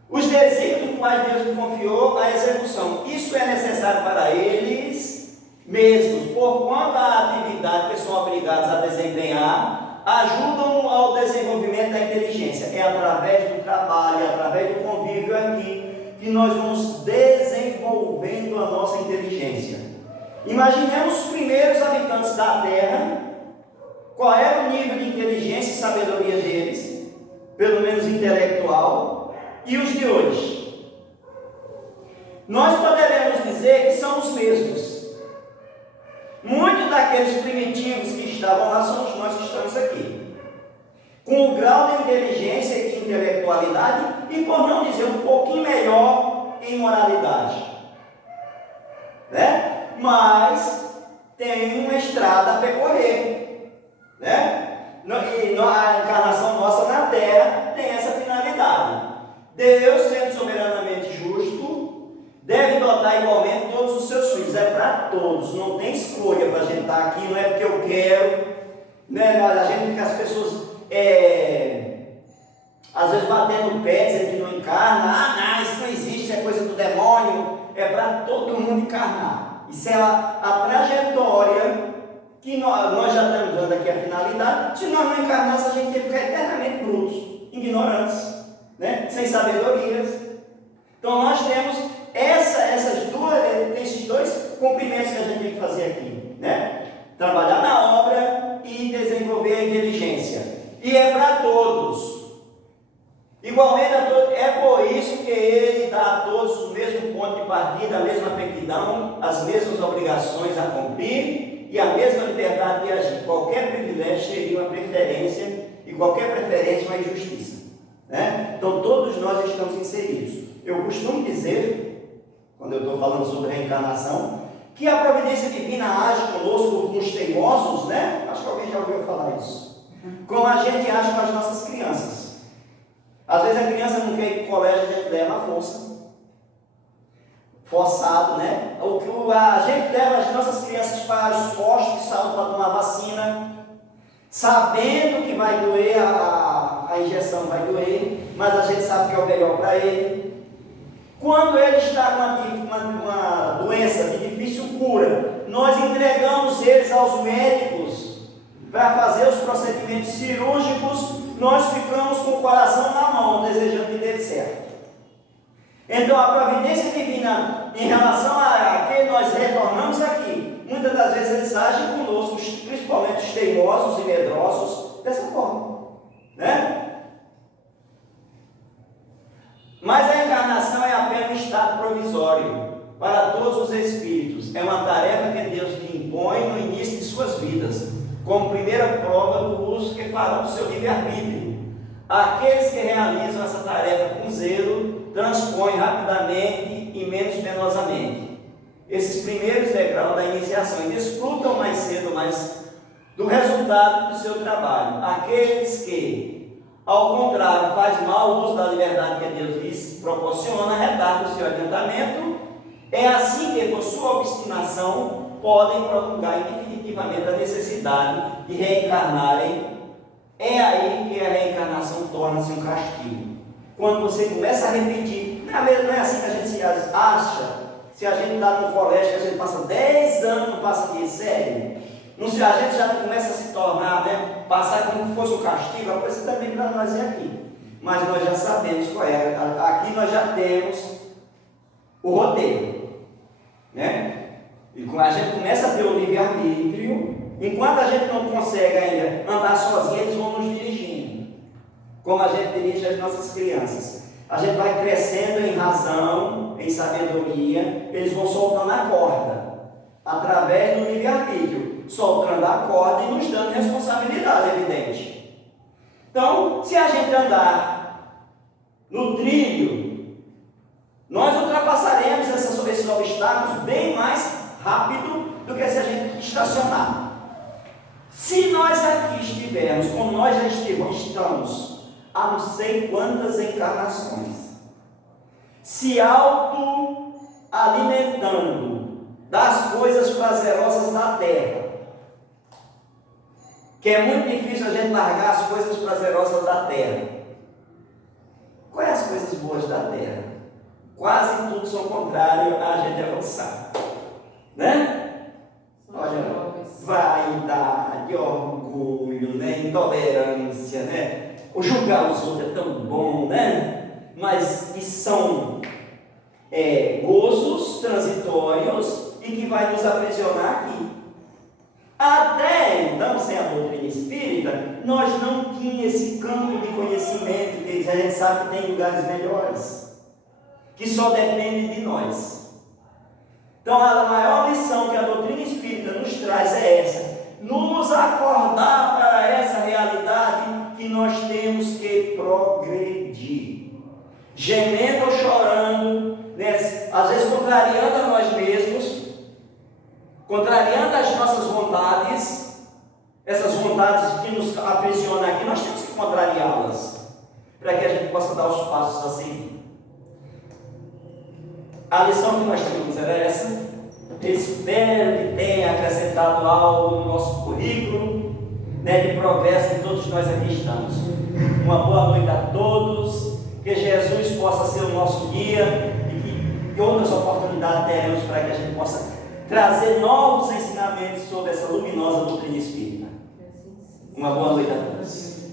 os desígnios com quais Deus me confiou a execução. Isso é necessário para eles mesmos, porquanto a atividade que são obrigados a desempenhar ajudam ao desenvolvimento da inteligência. É através do trabalho, é através do convívio aqui, que nós vamos desenvolvendo a nossa inteligência. Imaginemos os primeiros habitantes da Terra, qual era o nível de inteligência e sabedoria deles, pelo menos intelectual, e os de hoje. Nós poderemos dizer que são os mesmos. Muitos daqueles primitivos que estavam lá somos nós que estamos aqui, com o grau de inteligência e de intelectualidade, e por não dizer um pouquinho melhor em moralidade, né? Mas tem uma estrada a percorrer, né? E a encarnação nossa na Terra tem essa finalidade. Deus, sendo soberanamente justo, deve dotar igualmente todos os seus filhos. É para todos, não tem escolha para a gente estar aqui, não é porque eu quero, né? A gente fica, as pessoas às vezes batendo o pé, dizendo que não encarna. Não, isso não existe, isso é coisa do demônio. É para todo mundo encarnar. Isso é a trajetória que nós já estamos dando aqui, a finalidade. Se nós não encarnássemos, a gente ia ficar eternamente brutos, ignorantes, né? Sem sabedorias. Então nós temos esses dois cumprimentos que a gente tem que fazer aqui, né? Trabalhar na obra e desenvolver a inteligência. E é para todos. Igualmente a todos. É por isso que ele dá a todos o mesmo ponto de partida, a mesma aptidão, as mesmas obrigações a cumprir e a mesma liberdade de agir. Qualquer privilégio seria uma preferência, e qualquer preferência uma injustiça, né? Então todos nós estamos inseridos. Eu costumo dizer, quando eu estou falando sobre reencarnação, que a providência divina age conosco com os teimosos, né? Acho que alguém já ouviu falar isso. Como a gente age com as nossas crianças. Às vezes a criança não quer ir para o colégio, a gente leva à força. Forçado, né? A gente leva as nossas crianças para os postos de saúde para tomar vacina, sabendo que vai doer, a injeção vai doer, mas a gente sabe que é o melhor para ele. Quando ele está com uma doença de difícil cura, nós entregamos eles aos médicos para fazer os procedimentos cirúrgicos, nós ficamos com o coração na mão, desejando que dê certo. Então a providência divina em relação a que nós retornamos aqui, muitas das vezes eles agem conosco, principalmente os teimosos e medrosos, dessa forma, né? Mas a encarnação é apenas um estado provisório para todos os espíritos. É uma tarefa que Deus lhe impõe no início de suas vidas, como primeira prova do uso que farão do seu livre-arbítrio. Aqueles que realizam essa tarefa com zelo, transpõem rapidamente e menos penosamente esses primeiros degraus da iniciação e desfrutam mais cedo do resultado do seu trabalho. Aqueles que, ao contrário, faz mau uso da liberdade que Deus lhes proporciona, retardam o seu adiantamento. É assim que, por sua obstinação, podem prolongar indefinitivamente a necessidade de reencarnarem. É aí que a reencarnação torna-se um castigo. Quando você começa a repetir, não é assim que a gente se acha. Se a gente está no colégio, que a gente passa 10 anos, não passa de série, não se a gente já começa a se tornar, né, passar como se fosse um castigo, a coisa também para nós é aqui. Mas nós já sabemos qual é. Aqui nós já temos o roteiro, né? E quando a gente começa a ter o livre-arbítrio, enquanto a gente não consegue ainda andar sozinho, eles vão nos dirigindo, como a gente dirige as nossas crianças. A gente vai crescendo em razão, em sabedoria, eles vão soltando a corda, através do livre-arbítrio, soltando a corda e nos dando responsabilidade, evidente. Então, se a gente andar no trilho, nós ultrapassaremos esses obstáculos bem mais rápido do que se a gente estacionar. Se nós aqui estivermos, como nós já estamos, há não sei quantas encarnações, se auto-alimentando das coisas prazerosas da terra, que é muito difícil a gente largar as coisas prazerosas da terra. Quais as coisas boas da terra? Quase tudo são contrários a gente avançar, né? Olha, vaidade, orgulho, né? Intolerância, né? O julgar os outros é tão bom, né? Mas que são gozos transitórios e que vai nos aprisionar aqui. Até então, sem a doutrina espírita, nós não tínhamos esse campo de conhecimento, que a gente sabe que tem lugares melhores, que só depende de nós. Então, a maior lição que a doutrina espírita nos traz é essa: nos acordar para essa realidade que nós temos que progredir, gemendo ou chorando, né? Às vezes contrariando a nós mesmos, contrariando as nossas vontades, essas vontades que nos aprisionam aqui, nós temos que contrariá-las, para que a gente possa dar os passos a seguir. A lição que nós temos era essa. Espero que tenha acrescentado algo no nosso currículo, né, de progresso que todos nós aqui estamos. Uma boa noite a todos, que Jesus possa ser o nosso guia e que outras oportunidades teremos para que a gente possa trazer novos ensinamentos sobre essa luminosa doutrina espírita. Uma boa noite a todos.